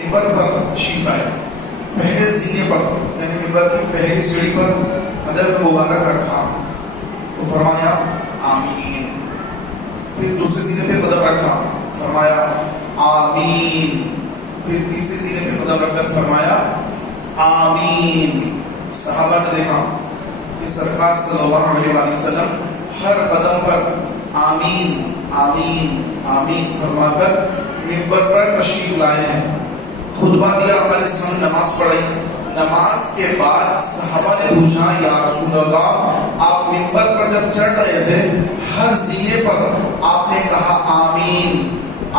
ممبر پر تشریف آئے، پہلے زینے پر یعنی ممبر کی پہلی سیڑھی پر قدم مبارک رکھا تو فرمایا آمین، پھر دوسرے زینے پہ قدم رکھا فرمایا آمین، پھر تیسرے زینے پہ قدم رکھ کر فرمایا آمین۔ صحابہ نے دیکھا کہ سرکار صلی اللہ علیہ وآلہ وسلم ہر قدم پر آمین آمین آمین فرما کر ممبر پر تشریف لائے ہیں۔ خطبہ دیا، علیہ السلام نے نماز پڑھائی، نماز کے بعد صحابہ نے پوچھا یا رسول اللہ آپ ممبر پر جب چڑھ رہے تھے ہر زینے پر آپ نے کہا آمین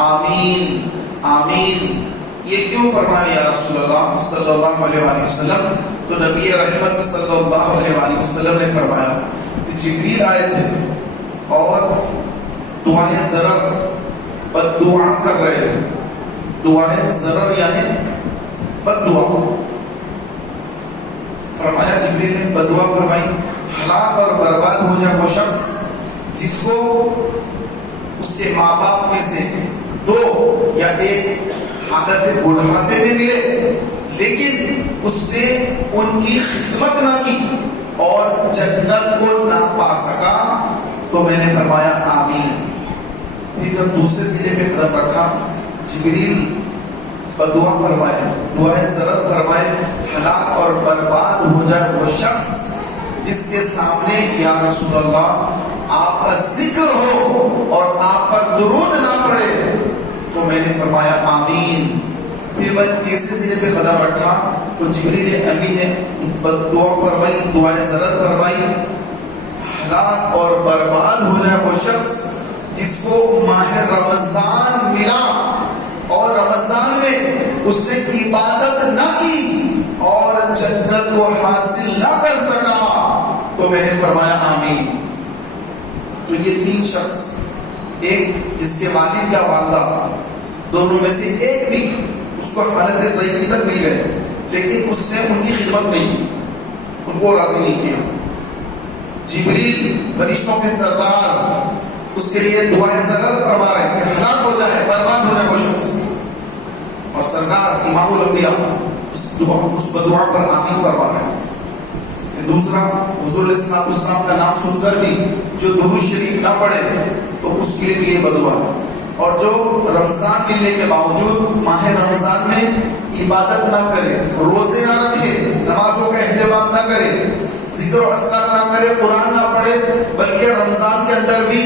آمین آمین، یہ کیوں فرمایا یا رسول اللہ صلی اللہ علیہ وآلہ وسلم؟ تو نبی رحمت صلی اللہ علیہ وآلہ وسلم نے فرمایا کہ جبریل آئے تھے اور دعائیں ضرر بد دعا کر رہے تھے، دعائیں ضرر یعنی بد دعا، فرمایا جبریل نے بد دعا فرمائی ہلاک اور برباد ہو جائے وہ شخص جس کو اس کے ماں باپ میں سے دو یا ایک حالت بڑھاپے میں ملے لیکن اس نے ان کی خدمت نہ کی اور جنت کو نہ پا سکا، تو میں نے فرمایا آمین۔ پھر جب دوسرے زینے پہ قدم رکھا جبریل بدعا فرمائے، دعائیں ضرر فرمائے ہلاک اور برباد ہو جائے وہ شخص جس کے سامنے یا رسول اللہ آپ کا ذکر ہو اور آپ پر درود نہ پڑے، تو میں نے فرمایا آمین۔ پھر میں تیسرے زینے پہ قدم رکھا تو جبریل امین نے دعا فرمائی، دعائیں ضرر فرمائی ہلاک اور برباد ہو جائے وہ شخص جس کو ماہ رمضان ملا اور رمضان میں اس نے عبادت نہ کی اور جنت کو حاصل نہ کر سکا، تو میں نے فرمایا آمین۔ تو یہ تین شخص، ایک جس کے والد یا والدہ دونوں میں سے ایک بھی اس کو حالت ضعیفی تک مل گئے لیکن اس نے ان کی خدمت نہیں کی، ان کو راضی نہیں کیا، جبریل فرشتوں کے سردار اس کے لیے دعائیں ضرر فرما رہے ہیں کہ ہلاک ہو جائے برباد ہو جائے وہ شخص، اور سرکار امام الانبیاء اس بدعا پر آمین فرما رہے ہیں۔ دوسرا حضور علیہ السلام کا نام سن کر بھی جو درود شریف نہ پڑھے تو اس کے لیے بھی یہ بدعا ہے، اور جو رمضان ملنے کے باوجود ماہ رمضان میں عبادت نہ کرے، روزے نہ رکھے، نمازوں کا اہتمام نہ کرے، ذکر و اذکار نہ کرے، قرآن نہ پڑھے، بلکہ رمضان کے اندر بھی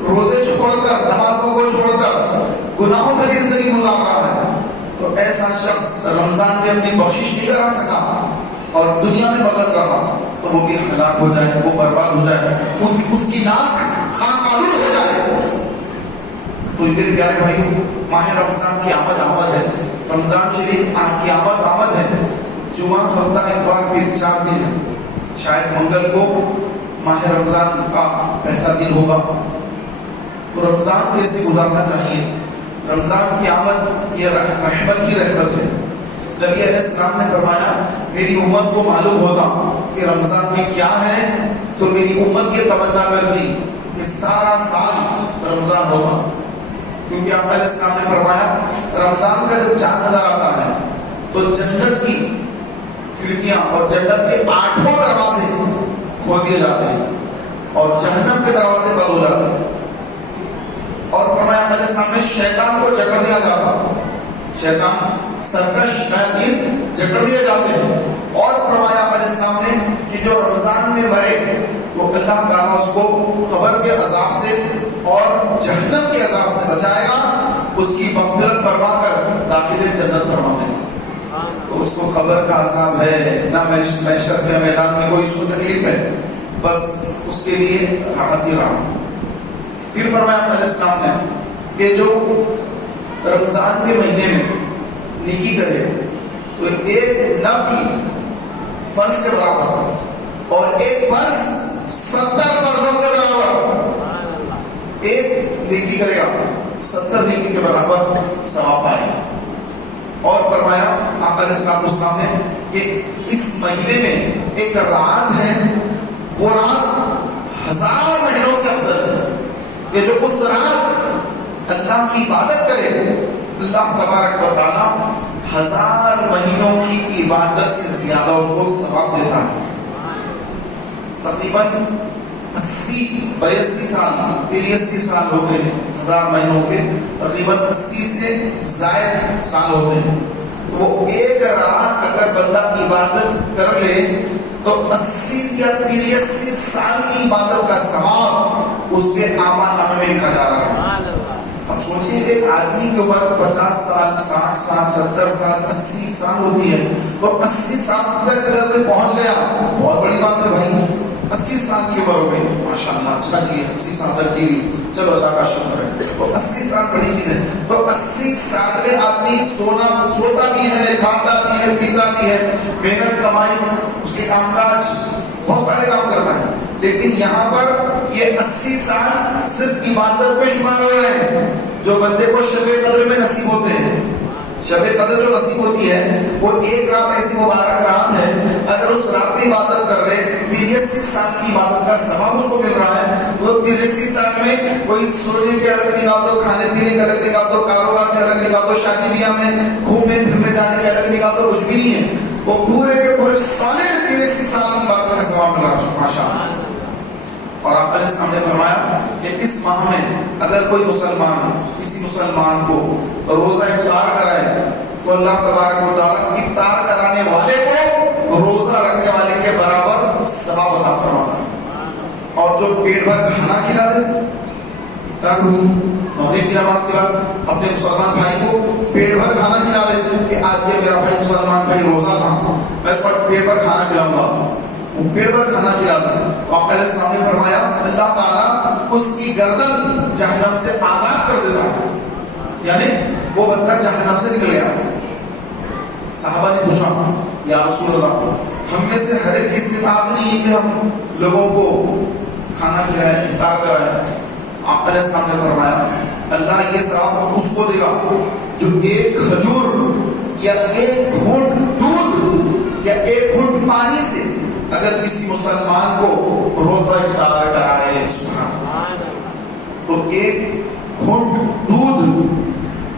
روزے چھوڑ کر نمازوں کو چھوڑ کر گناہوں میں زندگی گزار رہا ہے، تو ایسا شخص رمضان میں اپنی بخشش نہیں کرا سکا اور دنیا میں مگن رہا تو وہ بھی ہلاک ہو جائے، وہ برباد ہو جائے، اس کی ناک خاک آلود ہو جائے۔ تو میرے پیارے بھائیو، ماہ رمضان کی آمد ہے، رمضان شریف کی آمد ہے، جمعہ ہفتہ اتوار پھر 4 دن ہے، شاید منگل کو ماہ رمضان کا پہلا دن ہوگا، تو رمضان کیسے گزارنا چاہیے؟ رمضان کی آمد یہ رحمت ہی رحمت ہے۔ نبی علیہ السلام نے فرمایا میری امت کو معلوم ہوتا کہ رمضان میں کیا ہے تو میری امت یہ تمنا کرتی کہ سارا سال رمضان ہوتا، کیونکہ آپ علیہ السلام نے فرمایا رمضان کا جب چاند نظر آتا ہے تو جنت کی کھڑکیاں اور جنت کے 8 دروازے کھول دیے جاتے ہیں اور جہنم کے دروازے بند ہو جاتے ہیں، اور فرمایا علیہ السلام نے شیطان کو جکڑ دیا جاتا، شیطان سرکش شیاطین جکڑ دیے جاتے ہیں، اور فرمایا علیہ السلام نے کہ جو رمضان میں مرے وہ اللہ تعالیٰ اس کو قبر کے عذاب سے اور جہنم کے عذاب سے بچائے گا، اس کی مغفرت فرما کر داخل جنت فرما دے گا۔ تو اس کو قبر کا عذاب ہے نہ محشر کے میدان میں کوئی اس کو تکلیف ہے، بس اس کے لیے راحت ہی راحت۔ پھر فرمایا علیہ السلام نے کہ جو رمضان کے مہینے میں نیکی کرے تو ایک نفل فرض کے برابر اور ایک فرض 70 فرضوں کے برابر، ایک نیکی کرے گا 70 نیکی کے برابر ثواب پائے گا۔ اور فرمایا آپ علیہ السلام نے کہ اس مہینے میں ایک رات ہے، وہ رات 1000 مہینوں سے افضل ہے، کہ جو اس رات اللہ کی عبادت کرے اللہ تبارک و تعالیٰ 1000 مہینوں کی عبادت سے زیادہ اس کو ثواب دیتا ہے. تقریباً 82 سال 83 سال ہوتے ہیں 1000 مہینوں کے، تقریباً 80 سے زائد سال ہوتے ہیں. تو وہ ایک رات اگر بندہ عبادت کر لے تو 80 یا 83 سال کی عبادت کا ثواب اس کے اعمال نامے میں لکھا جا رہا ہے. اب سوچئے ایک آدمی کے اوپر 50 سال 60 سال 70 سال 80 سال ہوتی ہے، تو 80 سال تک اگر کوئی پہنچ گیا بہت بڑی بات ہے بھائی. 80 سال کی عمر ہو گئی ماشاءاللہ، اچھا جی 80 سال تک جی، چلو اللہ کا شکر ہے. تو 80 سال بڑی چیز ہے. تو 80 سال میں آدمی سوتا بھی ہے، کھاتا بھی ہے، پیتا بھی ہے، محنت کمائی اس کے کام کاج بہت سارے کام کرتا ہے. لیکن یہاں پر یہ 80 سال صرف عبادت میں شمار ہو رہے ہیں. جو بندے کو شب قدر میں نصیب ہوتے ہیں، شب قدر جو نصیب ہوتی ہے وہ ایک رات ایسی مبارک رات ہے، اگر اس رات میں عبادت کر رہے 83 سال کی عبادت کا ثواب اس کو مل رہا ہے. وہ 83 سال میں کوئی سونے کے الگ نکال دو، کھانے پینے کے الگ نکال دو، کاروبار کے الگ نکال دو، شادی بیاہ میں گھومنے پھرنے جانے کے الگ نکال دو، کچھ بھی نہیں ہے. وہ پورے کے پورے سالے 83 سال کی عبادت کا ثواب مل رہا ہے ماشاءاللہ. اور آپ علیہ السلام نے فرمایا کہ اس ماہ میں اگر کوئی مسلمان کسی مسلمان کو روزہ افطار کرائے تو اللہ تبارک و تعالیٰ افطار کرانے والے کو روزہ رکھنے والے کے برابر ثواب عطا فرماتا ہے. اور جو پیٹ بھر کھانا کھلا دے، افطار مغرب کی نماز کے بعد اپنے مسلمان بھائی کو پیٹ بھر کھانا کھلا دے کہ آج یہ میرا بھائی مسلمان بھائی روزہ تھا، میں اس پر پیٹ بھر کھانا کھلاؤں گا، وہ پیٹ بھر کھانا کھلاتا ہے. آپ علیہ السلام نے فرمایا اللہ تعالیٰ اس کی گردن جہنم سے آزاد کر دیتا ہے، یعنی وہ بندہ جہنم سے نکل گیا. صحابہ نے پوچھا یا رسول اللہ، ہم میں سے ہر ایک کی استطاعت نہیں ہے کہ ہم لوگوں کو کھانا کھلائیں، افطار کرائیں. آپ علیہ السلام نے فرمایا اللہ یہ ثواب اس کو دے گا جو ایک کھجور یا ایک گھونٹ دودھ یا ایک گھونٹ پانی سے اگر کسی مسلمان کو روزہ افطار کرائے. تو ایک گھونٹ دودھ،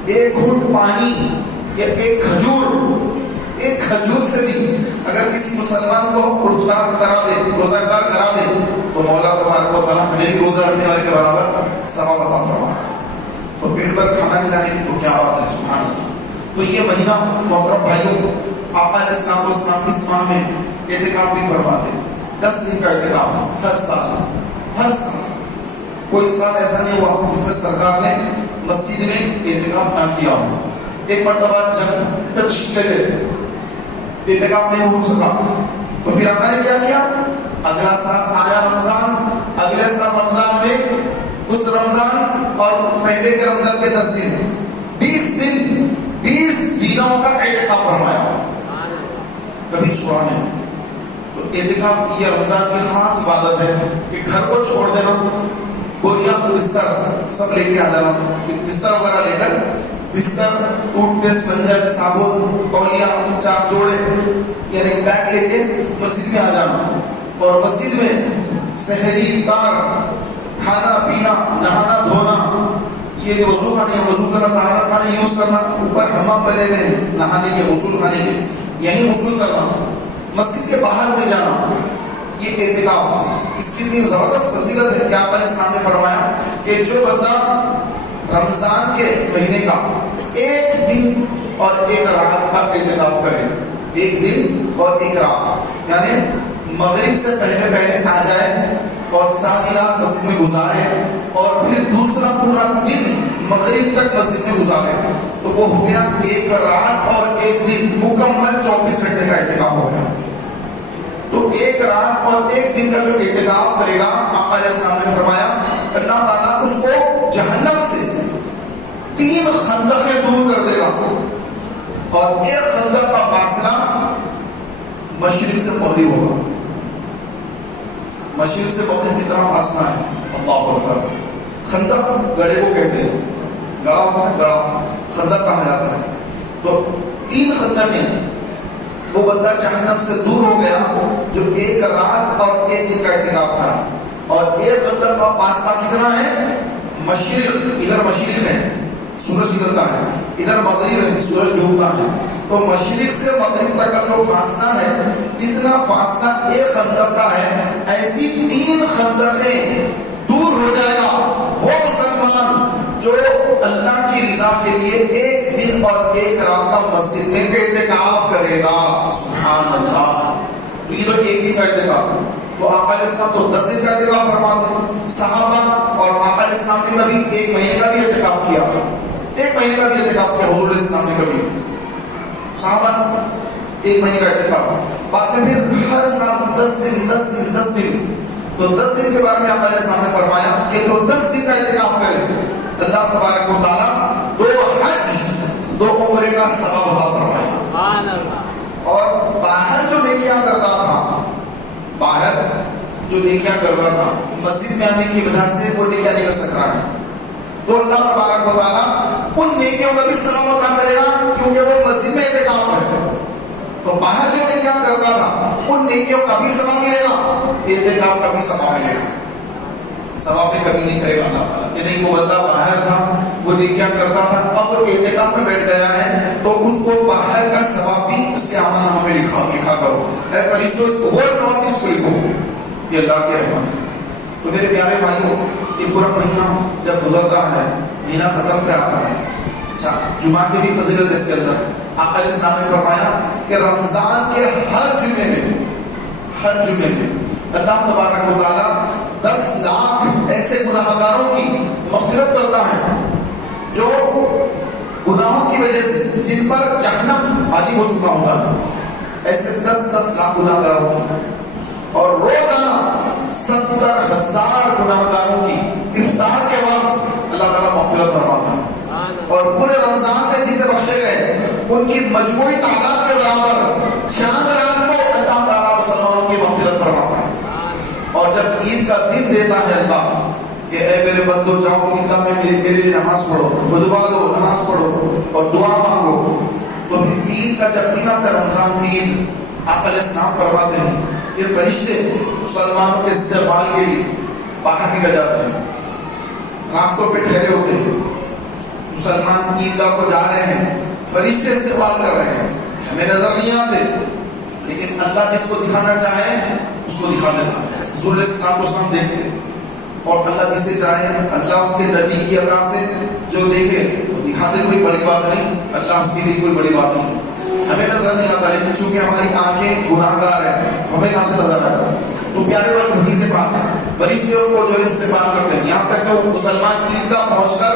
ایک گھونٹ پانی یا ایک کھجور سے بھی اگر کسی مسلمان کو افطار کرا دے، روزہ افطار کرا دے، تو مولا تبارک و تعالیٰ ہمیں بھی روزہ رکھنے والے کے برابر ثواب عطا فرمائے. تو پیٹ پر کھانا کھلانے کی تو کیا بات ہے سبحان اللہ. تو یہ مہینہ محترم بھائیوں، آقا علیہ السلام اس ماہ میں اعتکاف بھی فرماتے. 10 دن کا اعتکاف ہر سال کوئی سال ایسا نہیں ہوا جس میں سرکار نے مسجد میں اعتکاف نہ کیا ہو. ایک مرتبہ جنگ پہ تشریف لے گئے، اعتکاف نہیں ہو سکا، تو پھر آپ نے کیا کیا؟ اگلا سال آیا رمضان، اگلے سال رمضان میں اس رمضان اور پہلے کے رمضان کے 10 دن 20 دنوں کا اعتکاف فرمایا، کبھی چھوڑا نہیں. تو اعتکاف یہ رمضان کی خاص عبادت ہے کہ گھر کو چھوڑ دینا، بوریاں بستر سب لے کے آ جانا، بستر وغیرہ لے کر بستر، ٹوتھ پیسٹ، منجن، صابن، تولیہ 4 جوڑے یعنی بیگ لے کے مسجد میں آ جانا. اور مسجد میں سحری، افطار، کھانا پینا، نہانا دھونا، یہ وضو خانے، وضو کرنا، طہارت خانے یوز کرنا، اوپر حمام بنے ہوئے نہانے کے، غسل خانے کے، یہی غسل کرنا، مسجد کے باہر میں جانا، یہ اعتکاف. اس کی اتنی زبردست فضیلت ہے کہ آپ نے سامنے فرمایا کہ جو بندہ رمضان کے مہینے کا 1 دن اور 1 رات کا اعتکاف کرے، 1 دن اور 1 رات، یعنی مغرب سے پہلے آ جائے اور ساری رات مسجد میں گزارے اور پھر دوسرا پورا دن مغرب تک مسجد میں گزارے، تو وہ ہو گیا 1 رات اور 1 دن، مکمل 24 گھنٹے کا اعتکاف ہو گیا. تو 1 رات اور 1 دن کا جو اعتکاف کرے گا، آقا علیہ السلام نے فرمایا اللہ تعالیٰ اس کو جہنم سے 3 خندقیں دور کر دے گا، اور 1 خندق کا فاصلہ مشرق سے مغرب ہوگا. مشرق سے مغرب کتنا فاصلہ ہے؟ اللہ اکبر. خندق گڑھے کو کہتے ہیں، گڑھا ہوتا ہے، گڑھا خندق کہا جاتا ہے. تو 3 خندقیں، وہ بندہ جہنم سے دور ہو گیا جو 1 رات اور 1 دن کا اعتکاف کرا. اور 1 خندق کا فاصلہ کتنا ہے؟ مشرق، ادھر مشرق ہے، سورج نکلتا ہے، ادھر مغرب ہے، سورج ڈوبتا ہے، تو مشرق سے مغرب تک کا جو فاصلہ ہے اتنا فاصلہ ایک خندق کا ہے، ایسی 3 خندقیں دور ہو جائے گا وہ مسلمان جو اللہ کی رضا کے لیے 1 دن اور 1 رات کا مسجد میں اعتکاف کرے گا۔ سبحان اللہ، یہ تو ایک دن کا اعتکاف، تو آقا علیہ السلام تو 10 دن کا اعتکاف فرماتے ہیں، صحابہ اور آقا علیہ السلام نے کبھی 1 مہینے کا بھی اعتکاف کیا، 1 مہینے کا بھی اعتکاف کیا حضور علیہ السلام نے کبھی، صحابہ 1 مہینے کا اعتکاف، بعد میں پھر ہر سال 10 دن 10 دن 10 دن، تو 10 دن کے بارے میں آقا علیہ السلام نے فرمایا کہ جو 10 دن کا اعتکاف کرے اللہ تبارک و تعالیٰ 2 حج 2 عمرے کا ثواب عطا فرمائے گا۔ اور باہر جو نیکیاں کرتا تھا، باہر جو نیکیاں کرتا تھا مسجد میں آنے کی وجہ سے وہ نیکیاں نہیں کر سک رہا ہے، تو اللہ تبارک و تعالیٰ ان نیکیوں کا بھی ثواب عطا کرے گا کیونکہ وہ مسجد میں اعتکاف ہے، تو باہر جو نیکیاں کرتا تھا ان نیکیوں کا بھی ثواب ملے گا، اعتکاف کا بھی ثواب ملے گا، ثواب میں کمی نہیں کرے گا اللہ تعالیٰ کہ نہیں وہ بندہ باہر تھا وہ نیکیاں کرتا تھا اب وہ اعتکاف میں بیٹھ گیا ہے تو اس کو باہر کا ثواب بھی اس کے عمل نامہ میں لکھا کرو، اے فرشتوں وہ ثواب بھی اس کو لکھو، یہ اللہ کی رحمت ہے۔ تو میرے پیارے بھائیوں، یہ پورا مہینہ جب گزرتا ہے، مہینہ ختم پہ آتا ہے، جمعہ کی بھی فضیلت ہے اس کے اندر، آقا علیہ السلام نے فرمایا کہ رمضان کے ہر جمعے میں اللہ تبارک و تعالیٰ 10 لاکھ ایسے گناہگاروں کی مغفرت کرتا ہے جو گناہوں کی وجہ سے جن پر جہنم واجب ہو چکا ہوگا، ایسے 10 لاکھ گناہگاروں کی، اور روزانہ 70,000 گناہگاروں کی افطار کے وقت اللہ تعالیٰ مغفرت فرماتا ہے، اور پورے رمضان میں جتنے بخشے گئے ان کی مجموعی تعداد کے برابر چاند رات کو اللہ تعالیٰ مسلمانوں کی مغفرت فرماتا ہے۔ اور جب عید کا دن دیتا ہے اللہ کہ اے میرے بندو جاؤ عیدگاہ میں میرے لیے نماز پڑھو، خطبہ دو، نماز پڑھو اور دعا مانگو، تو پھر عید کا جب دن آتا ہے رمضان کی عید، آقا علیہ السلام فرماتے ہیں کہ فرشتے مسلمانوں کے استقبال کے لیے باہر نکل جاتے ہیں، راستوں پہ ٹھہرے ہوتے ہیں، مسلمان عیدگاہ کو جا رہے ہیں، فرشتے استقبال کر رہے ہیں، ہمیں نظر نہیں آتے لیکن اللہ جس کو دکھانا چاہے اس کو دکھا دیتا ہے، حضور علیہ السلام کو ہم دیکھتے ہیں، اور اللہ جسے چاہے اللہ اس کے نبی کی عطا سے جو دیکھے وہ دکھا دے، کوئی بڑی بات نہیں، اللہ اس کے لیے کوئی بڑی بات نہیں، ہمیں نظر نہیں آتا لیکن چونکہ ہماری آنکھیں گناہگار ہیں ہمیں کہاں سے نظر آتا ہے، تو پیارے والے حدیث سے بات ہے، فرشتوں کو جو استعمال کرتے ہیں، یہاں تک کہ وہ مسلمان عید کا پہنچ کر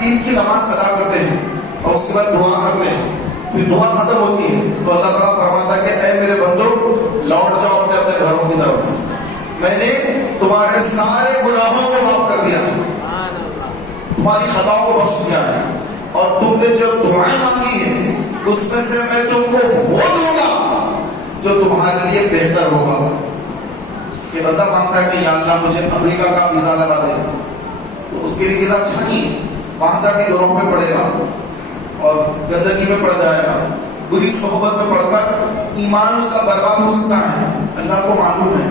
عید کی نماز ادا کرتے ہیں اور اس کے بعد دعا کرتے ہیں، پھر دعا ختم ہوتی ہے تو اللہ تعالیٰ فرماتا ہے کہ اے میرے بندو لوٹ جاؤ اپنے اپنے گھروں کی طرف، میں نے تمہارے سارے گناہوں کو معاف کر دیا ہے، تمہاری خطاؤں کو بخش دیا ہے، اور تم نے جو دعائیں مانگی ہیں اس میں سے میں تم کو وہ دوں گا جو تمہارے لیے بہتر ہوگا۔ یہ بندہ مانگتا ہے کہ یا اللہ مجھے امریکہ کا ویزا لگا دے، تو اس کے لیے ویزا اچھا نہیں ہے، وہاں جا کے گروہ میں پڑے گا اور گندگی میں پڑ جائے گا، بری صحبت میں پڑ کر ایمان اس کا برباد ہو سکتا ہے، اللہ کو معلوم ہے،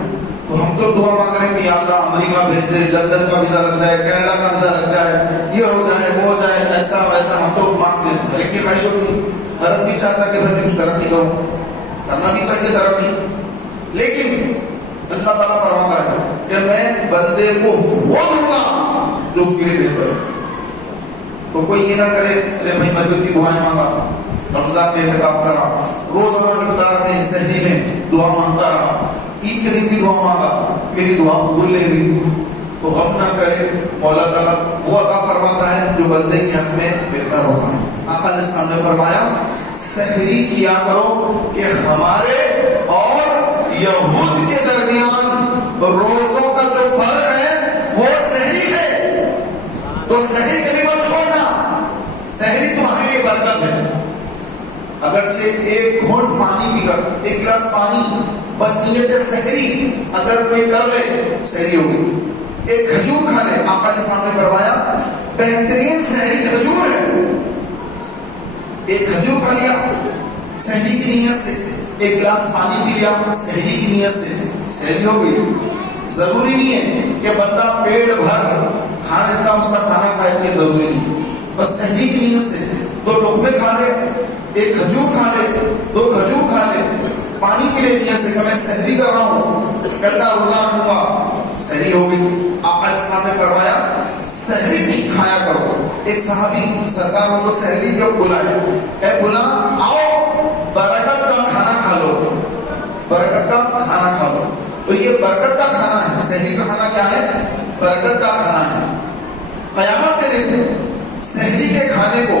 تو ہم تو دعا مانگ رہے ہیں کہ یا اللہ امریکہ بھیج دے، لندن کا ویزا لگ جائے، کینیڈا کا ویزا لگ جائے، یہ ہو جائے وہ ہو جائے، ایسا ویسا ہم تو مانگتے ہیں، ہر ایک کی خواہش ہوتی ہے، ہر ایک بھی چاہتا ہے کہ میں کچھ ترقی کروں، کرنا بھی چاہیے ترقی، لیکن اللہ تعالیٰ فرماتا ہے کہ میں بندے کو وہ دوں گا جو اس کے لیے بہتر ہے۔ تو کوئی یہ نہ کرے ارے بھائی میں تو اتنی دعائیں مانگا، رمضان میں اعتکاف کرا، روزانہ افطار میں سحری میں دعا مانگتا رہا، عید کے دن بھی دعا مانگا، میری دعا قبول نہیں ہوئی، تو غم نہ کرے، مولا تعالیٰ وہ عطا فرماتا ہے جو بندے کے حق میں بہتر ہوتا ہے۔ آقا علیہ السلام نے فرمایا سحری کیا کرو کہ ہمارے اور یہود کے درمیان روزوں کا جو فرق ہے وہ سحری ہے، تو سحری کبھی مت چھوڑنا، سحری تمہارے لیے برکت ہے، اگرچہ ایک گھونٹ پانی پی کر، ایک گلاس پانی بنیت سحری اگر کوئی کر لے سحری ہوگی، ایک کھجور کھا لے، آقا علیہ السلام نے فرمایا بہترین سحری کھجور ہے، ایک کھجور کھا لیا سحری کی نیت سے، ایک گلاس پانی پی لیا سحری کی نیت سے، سحری ہو گئی۔ ضروری نہیں ہے کہ بندہ پیٹ بھر کھانے کا اس کا کھانا کھائے، یہ ضروری نہیں، بس سحری کی نیت سے دو لقمے کھا لے، ایک کھجور کھا لے، دو کھجور کھا لے، پانی پی لے نیت سے کہ میں سحری کر رہا ہوں، کل کا روزہ رکھوں گا، سحری ہو گئی۔ آقا علیہ السلام نے فرمایا سحری بھی کھایا کرو۔ ایک صحابی سرکار ان کو سحری کے بلائے، اے فلاں آؤ برکت کا کھانا کھا لو، برکت کا کھانا کھا لو۔ تو یہ برکت کا کھانا ہے، سحری کا کھانا کیا ہے؟ برکت کا کھانا ہے۔ قیامت کے دن سحری کے کھانے کو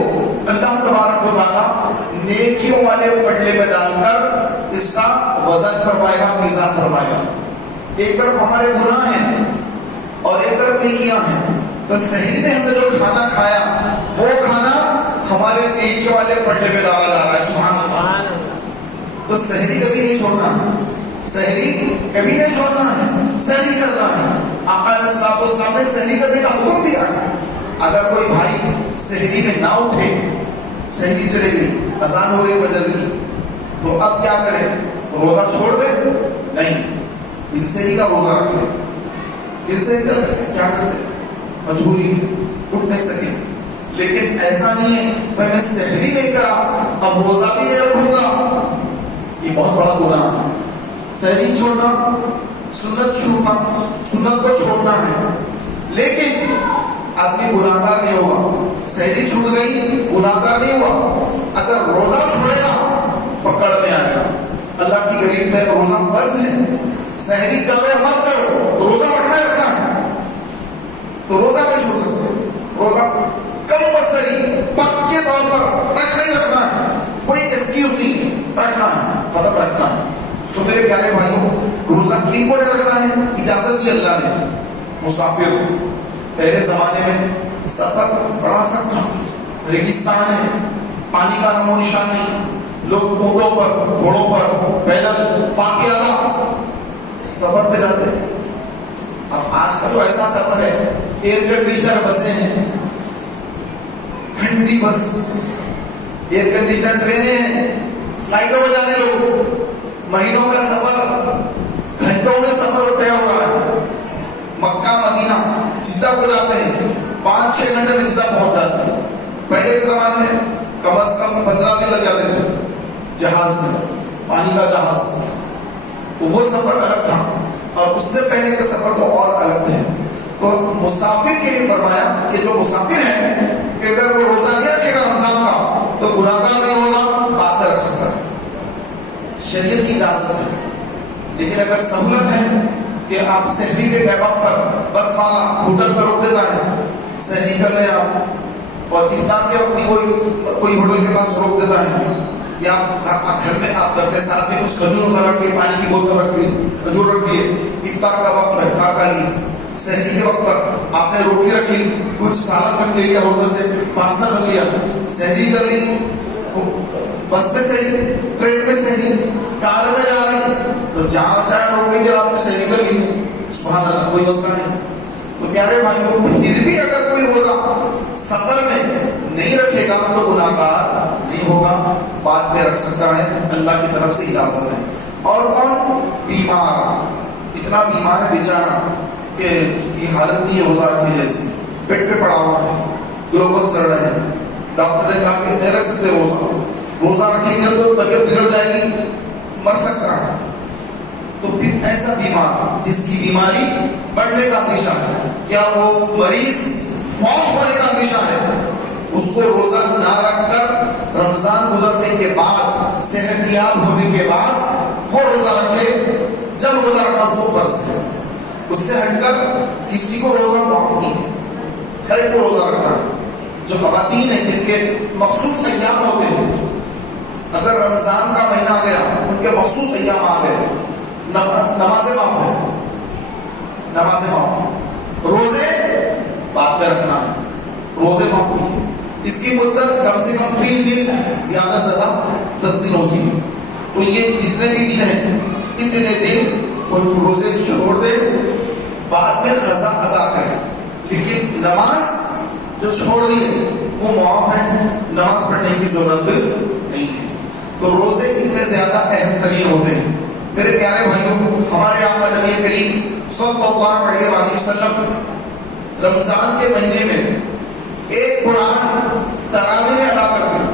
اللہ تبارک و تعالیٰ نیکیوں والے پلڑے میں ڈال کر اس کا وزن فرمائے گا، میزان فرمائے گا۔ ایک طرف ہمارے گناہ ہیں اور ایک طرف نیکیاں ہیں، تو سحری میں ہم نے جو کھانا کھایا وہ کھانا ہمارے نیکیوں والے پلڑے میں ڈالا جا رہا ہے۔ سبحان اللہ۔ تو سحری کبھی نہیں چھوڑنا ہے، سحری کبھی نہیں چھوڑنا ہے، سحری کرنا ہے۔ آقا علیہ السلام نے سحری کرنے کا حکم دیا ہے۔ اگر کوئی بھائی سحری میں نہ اٹھے، سحری چلے گئی، اذان ہو رہی فجر کی، تو اب کیا کرے؟ روزہ چھوڑ دے؟ نہیں، ان سحری کا روزہ رکھے۔ ان سے کیا کرتے؟ مجبوری، اٹھ نہیں سکے۔ لیکن ایسا نہیں ہے میں سحری نہیں کرا اب روزہ بھی نہیں رکھوں گا، یہ بہت بڑا گناہ ہے۔ سحری چھوڑنا، سنت چھوڑنا، سنت کو چھوڑنا ہے، لیکن آدمی گناہگار نہیں ہوگا۔ سحری چھوٹ گئی، گناہگار نہیں ہوا۔ اگر روزہ چھوڑے گا پکڑ میں آئے گا۔ اللہ کی غریب ہے، روزہ فرض ہے، سحری کرو مت کرو، تو روزہ رکھنا ہے، تو روزہ نہیں چھوڑ سکتے۔ روزہ کمپلسری پکے طور پر رکھنا ہی رکھنا ہے، کوئی ایکسکیوز نہیں، رکھنا ہے، مطلب رکھنا ہے۔ تو میرے پیارے بھائیوں، روزہ کن کو نہیں رکھنا ہے؟ اجازت دی اللہ نے۔ مسافر، پہلے زمانے میں سفر بڑا سخت تھا، ریگستان ہے، پانی کا نمو نشان نہیں، لوگ اونٹوں پر، گھوڑوں پر، پیدل پاکی آلہ سفر پہ جاتے۔ اب آج کا تو ایسا سفر ہے، ایئر کنڈیشنر بسیں ہیں، ٹھنڈی بس، ایئر کنڈیشنر ٹرینیں ہیں، فلائٹوں میں جانے لوگ، مہینوں کا سفر گھنٹوں میں سفر طے ہو رہا ہے۔ مکہ مدینہ جدہ کو جاتے ہیں، 5-6 گھنٹے میں جدہ پہنچ جاتے ہیں۔ پہلے کے زمانے میں کم از کم 15 دن لگ جاتے تھے جہاز میں، پانی کا جہاز، وہ سفر الگ تھا، اور اس سے پہلے کے سفر تو اور الگ تھے۔ تو مسافر کے لیے فرمایا کہ جو مسافر ہیں کہ اگر وہ روزہ نہیں رکھے گا رمضان کا تو گناہگار نہیں ہوگا، بعد میں رکھ سکتا ہے، شریعت کی اجازت ہے۔ لیکن اگر سہولت ہے کہ آپ سحری کے وقت پر بس والا ہوٹل پر روک دیتا ہے، سحری کر لیں آپ، اور افطار کے وقت بھی کوئی ہوٹل کے پاس روک دیتا ہے، یا گھر میں آپ اپنے ساتھ میں کچھ کھجور رکھ کے، پانی کی بوتل رکھ کے، کھجور رکھ لیے، افطار کا وقت میں افطار کا لیے، سحری کے وقت پر آپ نے روٹی رکھ لی، کچھ سالن رکھ لیا ہوٹل سے، پارسل رکھ لیا، سحری کر لی، بس میں سحری، ٹرین میں سحری، کار میں جا رہی، تو جہاں چاہے روک لیجیے، رات میں سحری کر لیجیے، سبحان اللہ، کوئی مسئلہ نہیں۔ تو پیارے بھائیوں، پھر بھی اگر کوئی روزہ سفر میں نہیں رکھے گا تو گناہگار نہیں ہوگا، بعد میں رکھ سکتا ہے، اللہ کی طرف سے اجازت ہے۔ اور کون؟ بیمار، اتنا بیمار ہے بیچارہ کہ اس کی حالت نہیں ہے روزہ رکھنے جیسی، بیڈ پہ پڑا ہوا ہے، گلوکوز چڑھ رہے ہیں، ڈاکٹر نے کہا کہ نہیں رکھ سکتے روزہ رکھیں گے تو طبیعت بگڑ جائے گی، مر سکتا ہے۔ تو پھر ایسا بیمار جس کی بیماری بڑھنے کا اندیشہ ہے، کیا وہ مریض فوت ہونے کا اندیشہ ہے، اس کو روزہ نہ رکھ کر رمضان گزرنے کے بعد، صحت یاب ہونے کے بعد وہ روزہ رکھے، جب روزہ رکھنا اس کو فرض ہے۔ اس سے ہٹ کر کسی کو روزہ معاف نہیں ہے، ہر ایک کو روزہ رکھنا ہے۔ جو خواتین ہیں جن کے مخصوص ایام ہوتے ہیں، اگر رمضان کا مہینہ آ گیا، ان کے مخصوص ایام آ گئے، نمازیں معاف ہے، نمازیں معاف، روزے بعد میں رکھنا ہے، روزے معاف نہیں ہے۔ اس کی مدت کم سے کم 3 دن، زیادہ سے زیادہ 10 دن ہوتی ہے۔ تو یہ جتنے بھی دن ہیں، اتنے دن وہ روزے چھوڑ دے، بعد میں قضا ادا کرے، لیکن نماز جو چھوڑ دی وہ معاف ہے، نماز پڑھنے کی ضرورت نہیں ہے۔ تو روزے اتنے زیادہ اہم ترین ہوتے ہیں۔ میرے پیارے بھائیوں، ہمارے آقا نبی کریم صلی اللہ علیہ وسلم رمضان کے مہینے میں ایک قرآن تراویح میں ادا کرتے ہیں،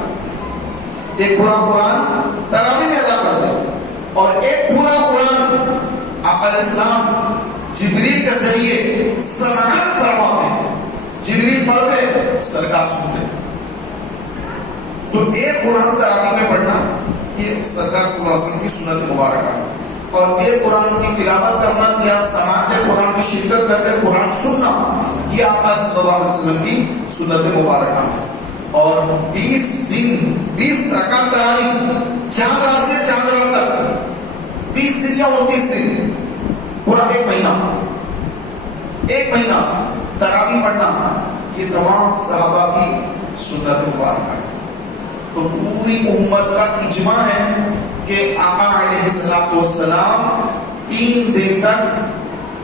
ایک پورا قرآن تراویح میں ادا کرتے ہیں، اور ایک پورا قرآن آقا علیہ السلام جبریل کے ذریعے سماعت فرماتے ہیں، جبریل پڑھتے سرکار سنتے ہیں۔ تو ایک قرآن تراویح میں پڑھنا یہ سرکار صلی اللہ علیہ وسلم کی سنت مبارکہ ہے، اور ایک قرآن کی تلاوت کرنا یا سماعت قرآن کی شرکت کر کے قرآن سننا یہ آقا صلی اللہ علیہ وسلم کی سنت مبارکہ ہے۔ اور 20 دن 20 رکعت تراویح، چاند رات سے چاند رات تک 30 دن یا 29 دن، پورا ایک مہینہ تراویح پڑھنا یہ تمام صحابہ کی سنت مبارکہ ہے۔ تو پوری امت کا اجماع ہے کہ آقا علیہ السلام 3 دن تک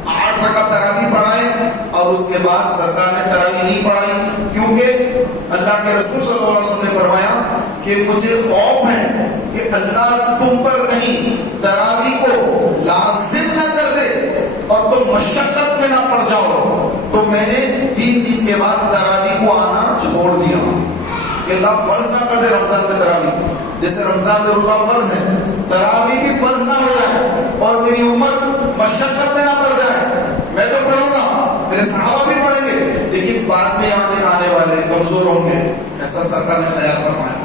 8 رکعت تراویح پڑھائے، اور اس کے بعد سرکار نے تراویح نہیں پڑھائی، کیونکہ اللہ کے رسول صلی اللہ علیہ وسلم نے فرمایا کہ مجھے خوف ہے کہ اللہ تم پر کہیں تراویح کو لازم نہ کر دے اور تم مشقت میں نہ پڑ جاؤ، تو میں نے 3 دن کے بعد تراویح کو آنا چھوڑ دیا کہ اللہ فرض نہ کر دے رمضان میں تراویح، جیسے رمضان میں روزہ فرض ہے، تراویح بھی فرض نہ ہو جائے اور میری امت مشقت میں نہ پڑ جائے۔ میں تو پڑھوں گا، میرے صحابہ بھی پڑھیں گے، لیکن بعد میں آنے والے کمزور ہوں گے، ایسا سرکار نے خیال فرمایا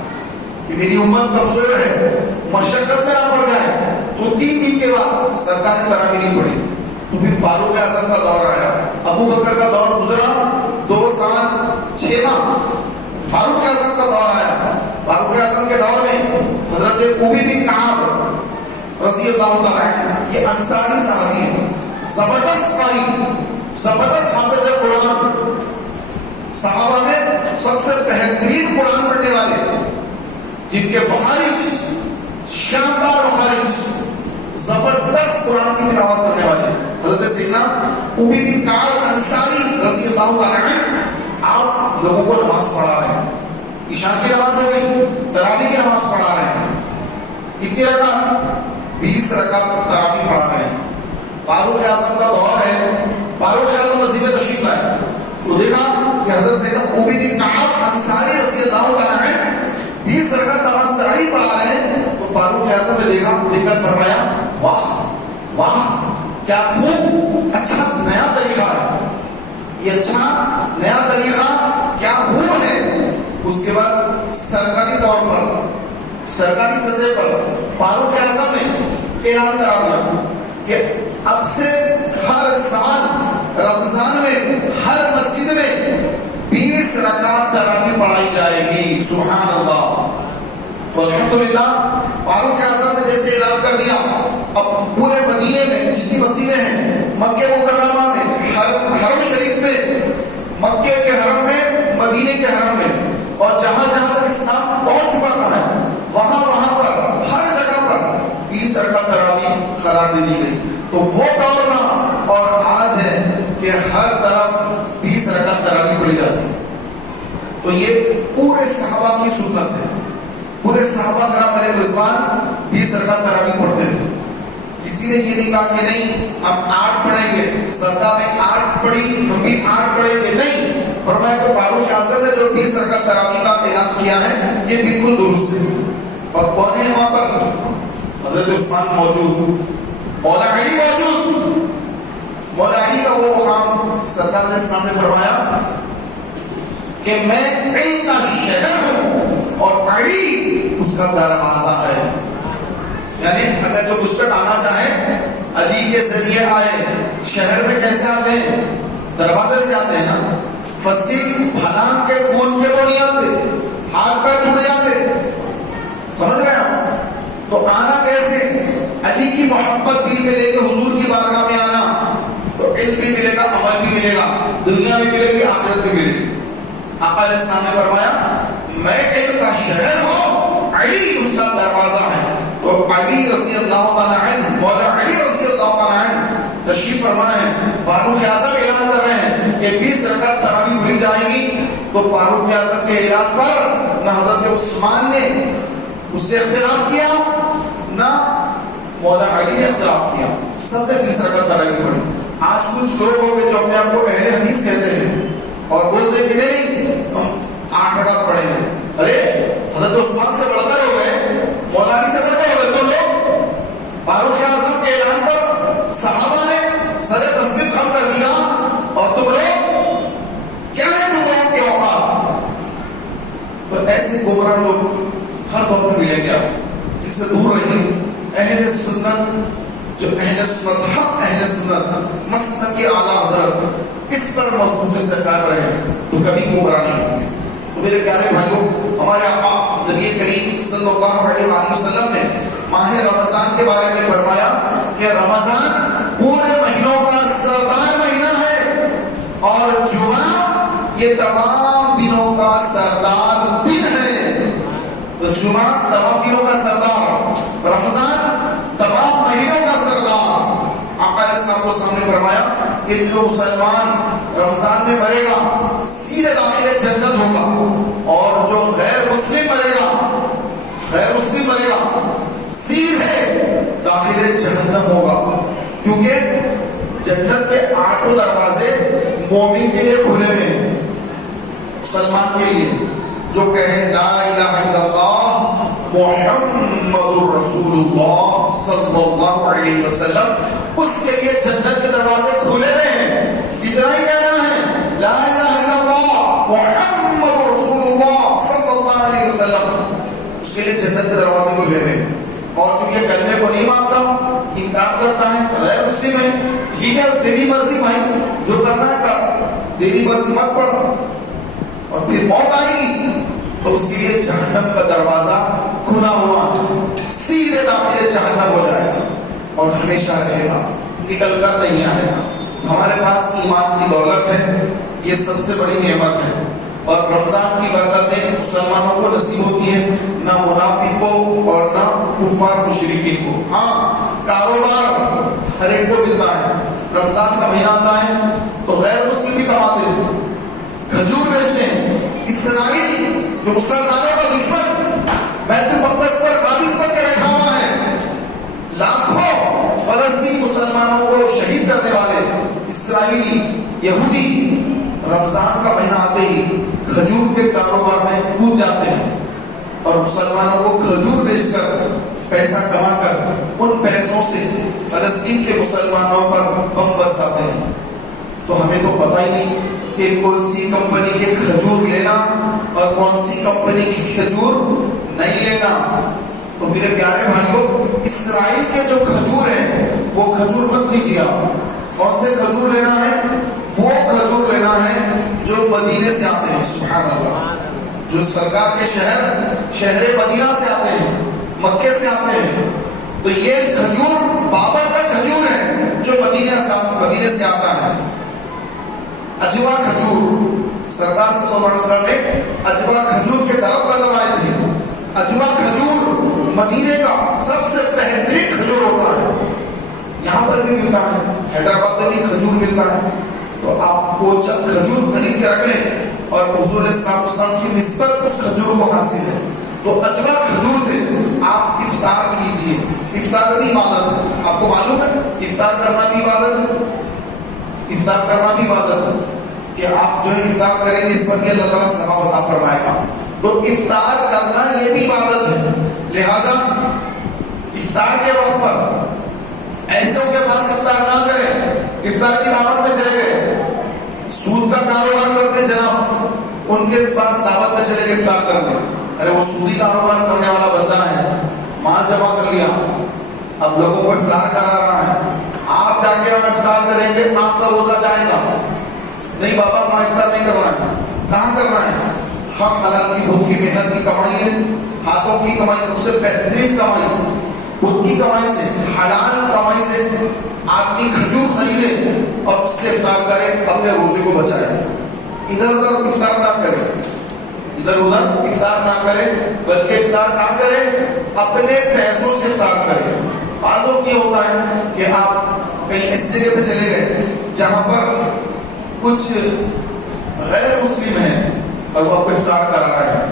کہ میری امت کمزور ہے، مشقت میں نہ پڑ جائے۔ تو 3 دن کے بعد سرکار نے تراویح نہیں پڑھی، تو پھر فاروق اعظم کا دور آیا، ابو بکر کا دور گزرا 2 سال 6 ماہ، فاروق اعظم کا دور آیا۔ فاروق اعظم کے دور میں حضرت ابی بن کعب رضی اللہ تعالیٰ عنہ، یہ انصاری صحابی ہیں، زبردست قاری، زبردست حافظ قرآن، صحابہ میں سب سے بہترین قرآن پڑھنے والے، جن کے مخارج شاندار مخارج، زبردست قرآن کی تلاوت کرنے والے حضرت سیدنا ابی بن کعب انصاری رضی اللہ تعالیٰ عنہ آپ لوگوں کو نماز پڑھا رہے ہیں، عشاء کی نماز ہو گئی، تراویح کی نماز پڑھا رہے ہیں، کتنی رکعت؟ 20 رکعت تراویح پڑھا رہے ہیں۔ فاروق اعظم کا دور ہے، فاروق اعظم مسجد میں تشریف لائے تو دیکھا کہ حضرت سیدنا ابی بن کعب انصاری رضی اللہ تعالیٰ عنہ 20 رکعت نماز تراویح پڑھا رہے ہیں، تو فاروق اعظم نے دیکھ کر فرمایا واہ واہ کیا خوب، اچھا نیا طریقہ ہے، یہ اچھا نیا طریقہ کیا خوب ہے۔ اس کے بعد سرکاری طور پر، سرکاری سطح پر فاروق اعظم نے اعلان کرا دیا کہ اب سے ہر سال رمضان میں ہر مسجد میں 20 رکعت تراویح پڑھائی جائے گی۔ سبحان اللہ۔ تو الحمدللہ فاروق اعظم نے جیسے اعلان کر دیا، اب پورے مدینے میں جتنی مسجدیں ہیں، مکہ مکرمہ میں، حرم شریف میں، مکے کے حرم میں، مدینے کے حرم میں، اور جہاں جہاں تک اسلام پہنچ چکا تھا وہاں پر ہر جگہ پر 20 رکعت تراویح قرار دے دی گئی۔ تو وہ دور رہا اور آج ہے کہ ہر طرف 20 رکعت تراویح پڑھی جاتی ہے۔ تو یہ پورے صحابہ کی سنت ہے، پورے صحابہ کرام علیہ رضوان 20 رکعت تراویح پڑھتے تھے۔ کسی نے یہ نہیں کہا کہ نہیں ہم 8 پڑھیں گے، سرکار نے 8 پڑھی ہم بھی 8 پڑھیں گے، نہیں، فرمایا کہ فاروق اعظم نے جو 20 رکعت تراویح کا اعلان کیا ہے یہ بالکل درست ہے۔ اور کون ہے وہاں پر؟ حضرت عثمان موجود، مولا علی موجود، مولا علی کا وہ مقام، سرکار نے اسلام نے فرمایا کہ میں علی کا شہر ہوں اور علی اس کا دروازہ ہے، یعنی اگر جو مجھ تک آنا چاہے علی کے ذریعے آئے۔ شہر میں کیسے آتے ہیں؟ دروازے سے آتے ہیں نا، فصیل بھلان کے کود کے تو نہیں آتے، ہاتھ پیر ٹوٹ جاتے، سمجھ رہے ہیں؟ تو آنا کیسے؟ علی کی محبت دل میں لے کے حضور کی بارگاہ میں آنا، تو علم بھی ملے گا، عمل بھی ملے گا، دنیا بھی ملے گی، آخرت بھی ملے گی۔ آقا علیہ السلام نے فرمایا میں علم کا شہر ہوں، علی اس کا دروازہ ہے۔ تو علی رضی اللہ تعالیٰ عنہ، مولا علی رضی اللہ تعالیٰ عنہ تشریف فرما ہے، فاروق اعظم اعلان کر رہے ہیں کہ 20 رکعت تراویح پڑھی جائے گی۔ تو فاروق اعظم کے اعلان پر نہ حضرت عثمان نے اس سے اختلاف کیا، نہ مولا علی نے اختلاف کیا، سب نے 20 رکعت تراویح پڑھی۔ آج کچھ لوگ ہو گئے جو اپنے آپ کو اہل حدیث کہتے ہیں اور بولتے کہ نہیں ہم 8 رکعت پڑھیں گے. ارے حضرت عثمان سے بڑھ کر ہو گئے, مولا علی سے بڑھ کر ہو گئے تم لوگ. فاروق اعظم کے اعلان پر صحابہ نے سر تسلیم خم کر دیا, اور تم لوگ کیا ہے تم لوگوں کے اوقات. تو ایسے گمراہ لوگ ہر دور میں ملیں گے, ان سے دور رہیے. اہل سنت جو اہل سنت حق اہل سنت مسلک کے اعلیٰ حضرت اس پر مضبوطی سے قائم رہے تو کبھی گمراہ نہیں ہوں گے. تو میرے پیارے بھائیوں, ہمارے آقا نبی کریم صلی اللہ علیہ وآلہ وسلم نے ماہ رمضان کے بارے میں فرمایا کہ رمضان پورے مہینوں کا سردار مہینہ ہے, اور جمعہ یہ تمام دنوں کا سردار دن ہے. تو جمعہ تمام دنوں کا سردار, رمضان تمام مہینوں کا سردار. آقا علیہ السلام نے فرمایا کہ جو مسلمان رمضان میں مرے گا سیدھے داخل جنت ہوگا, اور جو غیر مسلم مرے گا سیدھے داخل جہنم ہوگا. کیونکہ جنت کے 8 دروازے مومن کے لیے کھلے ہوئے ہیں, مسلمان کے لیے جو کہیں لا الہ الا اللہ محمد رسول اللہ صلی اللہ علیہ وسلم, اس کے لیے جنت کے دروازے کھلے ہوئے ہیں. اتنا ہی کہنا ہے لا الہ الا اللہ محمد رسول اللہ صلی اللہ علیہ وسلم, اس کے لیے جنت کے دروازے کھلے ہوئے ہیں. اور جو یہ کلمے کو نہیں مانتا, انکار کرتا ہے, غیر مسلم ہے, ٹھیک ہے تیری مرضی بھائی, جو کرنا ہے کر, تیری مرضی مت پڑھ, اور پھر موت آئے گی تو اس کے لیے جہنم کا دروازہ کھلا ہوا سیدھے داخل جہنم ہو جائے گا اور ہمیشہ رہے گا, نکل کر نہیں آئے گا. ہمارے پاس ایمان کی دولت ہے, یہ سب سے بڑی نعمت ہے, اور رمضان کی برکتیں مسلمانوں کو نصیب ہوتی ہیں, نہ منافق کو اور نہ کفار مشرکین کو. ہاں کاروبار ہر ایک کو ملتا ہے, رمضان کا مہینہ آتا ہے تو غیر مسلم بھی کماتے ہیں, کھجور بیچتے ہیں. اسرائیل جو مسلمانوں کا دشمن بیت المقدس پر قابض کر کے رکھا ہوا ہے, لاکھوں فلسطینی مسلمانوں کو شہید کرنے والے اسرائیلی یہودی رمضان کا مہینہ آتے ہی کھجور کے کاروبار میں کود جاتے ہیں, اور مسلمانوں کو کھجور بیچ کر پیسہ کما کر ان پیسوں سے فلسطین کے مسلمانوں پر بم برساتے ہیں. تو ہمیں تو پتہ ہی نہیں کہ کون سی کمپنی کے کھجور لینا اور کون سی کمپنی کی کھجور نہیں لینا. تو میرے پیارے بھائیوں, اسرائیل کے جو کھجور ہیں وہ کھجور مت لیجیے آپ. کون سے کھجور لینا ہے؟ وہ کھجور لینا ہے جو مدینے سے آتے ہیں. سبحان اللہ, جو سرکار کے شہر مدینہ سے آتے ہیں, مکے سے آتے ہیں. تو یہ کھجور بابر کا کھجور ہے جو مدینے سے آتا ہے. اجوا کھجور, سرکار صلی اللہ علیہ وسلم نے اجوا کھجور کے درخت لگوائے تھے. اجوا کھجور مدینے کا سب سے بہترین کھجور ہوتا ہے. یہاں پر بھی ملتا ہے, حیدرآباد میں بھی کھجور ملتا ہے. تو آپ کو چند کھجور خرید کے رکھ لیں, اور حضور علیہ السلام کی نسبت اس کھجور کو حاصل ہے. تو اجوا کھجور سے آپ افطار کیجئے. افطار بھی عبادت ہے, آپ کو معلوم ہے افطار کرنا بھی عبادت ہے. افطار کرنا بھی عبادت ہے کہ آپ جو ہے افطار کریں گے اس پر بھی اللہ تعالیٰ ثواب عطا فرمائے گا. تو افطار کرنا یہ بھی عبادت ہے. لہذا افطار کے وقت پر ایسوں کے پاس افطار نہ کریں. افطار کی دعوت میں چلے گئے, سود کا کاروبار کرتے جناب, ان کے پاس دعوت میں چلے گئے افطار کرنے. ارے وہ سودی کاروبار کرنے والا بندہ ہے, مال جمع کر لیا, اب لوگوں کو افطار کرا رہا ہے. آپ جا کے وہاں افطار کریں گے, آپ کا روزہ جائے گا. نہیں بابا وہاں افطار نہیں کرنا ہے. کہاں کرنا ہے؟ حق حلال کی خود کی محنت کی کمائی ہے, ہاتھوں کی کمائی سب سے بہترین کمائی. خود کی کمائی سے, حلال کمائی سے آدمی کھجور خریدے اور اس سے افطار کرے, اپنے روزے کو بچائے. ادھر ادھر افطار نہ کرے, بلکہ افطار نہ کرے, اپنے پیسوں سے افطار کرے. بعض وقت یہ ہوتا ہے کہ آپ کہیں ایسی جگہ پہ چلے گئے جہاں پر کچھ غیر مسلم ہیں اور وہ آپ کو افطار کرا رہے ہیں.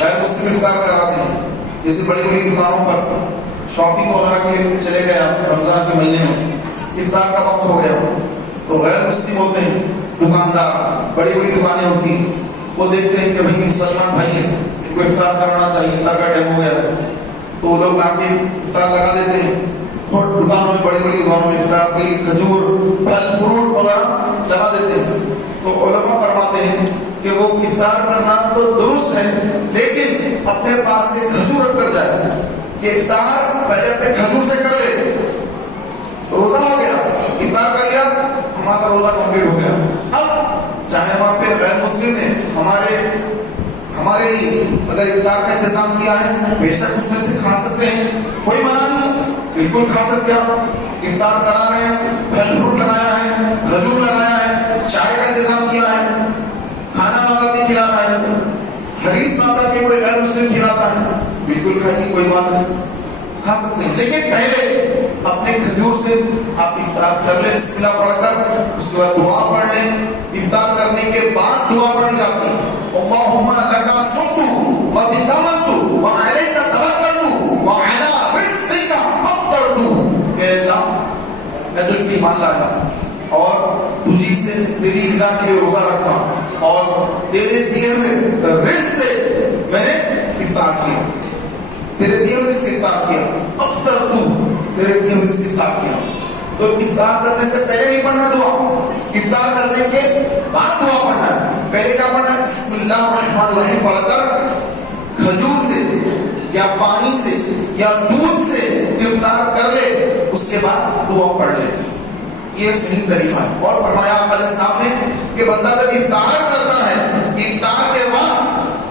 غیر مسلم افطار کراتے ہیں, جیسے بڑی بڑی دکانوں پر شاپنگ وغیرہ کے لیے چلے گئے آپ رمضان کے مہینے میں, افطار کا وقت ہو گیا, تو غیر مسلم ہوتے ہیں دکاندار, بڑی بڑی دکانیں ہوتی ہیں, وہ دیکھتے ہیں کہ بھائی مسلمان بھائی ہیں، ان کو افطار کرنا چاہیے، افطار کا ٹائم ہو گیا ہے، تو وہ لوگ آ کے افطار لگا دیتے ہیں، اور دکانوں میں، بڑی بڑی دکانوں میں افطار کے لیے کھجور، پھل فروٹ وغیرہ لگا دیتے ہیں۔ تو علماء فرماتے ہیں کہ وہ افطار کرنا تو درست ہے، لیکن اپنے پاس سے کھجور رکھ کر جائے کہ افطار پہلے اپنے کھجور سے کر لے، روزہ ہو گیا، افطار کر لیا، ہمارا روزہ کمپلیٹ ہو گیا۔ اب چاہے وہاں پہ غیر مسلم نے ہمارے لیے اگر افطار کا انتظام کیا ہے، بے شک اس میں سے کھا سکتے ہیں، کوئی منع نہیں، بالکل کھا سکتے ہیں۔ افطار کرا رہے ہیں، پھل فروٹ لگایا ہے، کھجور لگایا ہے، چائے کا انتظام کیا ہے، کھانا والا بھی کھلانا ہے، حریص ماتا کے کوئی غیر مسلم کھلاتا ہے، بالکل کھائیے، کوئی بات نہیں، کھا سکتے ہیں، لیکن پہلے اپنے کھجور سے آپ افطار کر لیں، بسم اللہ پڑھ کر، اس کے بعد دعا پڑھ لیں۔ افطار کرنے کے بعد دعا پڑھی جاتی ہے، اللہم لک صمت وبک آمنت وعلیک توکلت وعلی رزقک افطرت، کہ اللہ میں تجھ پہ ایمان لایا اور تجھی سے تیری رضا کے لیے روزہ رکھا اور تیرے دیے ہوئے رزق سے میں نے افطار کیا، تیرے دیے ہوئے سے افطار کیا، افطرت، تیرے دیے ہوئے سے افطار کیا۔ تو افطار کرنے سے پہلے نہیں پڑھنا دعا، افطار کرنے کے بعد دعا پڑھنا ہے۔ پہلے کیا پڑھنا ہے؟ بسم اللہ الرحمن الرحیم پڑھ کر کھجور سے یا پانی سے یا دودھ سے افطار کر لے، اس کے بعد دعا پڑھ لے، یہ صحیح طریقہ ہے۔ اور فرمایا آپ علیہ السلام نے کہ بندہ جب افطار کرتا ہے، افطار کے بعد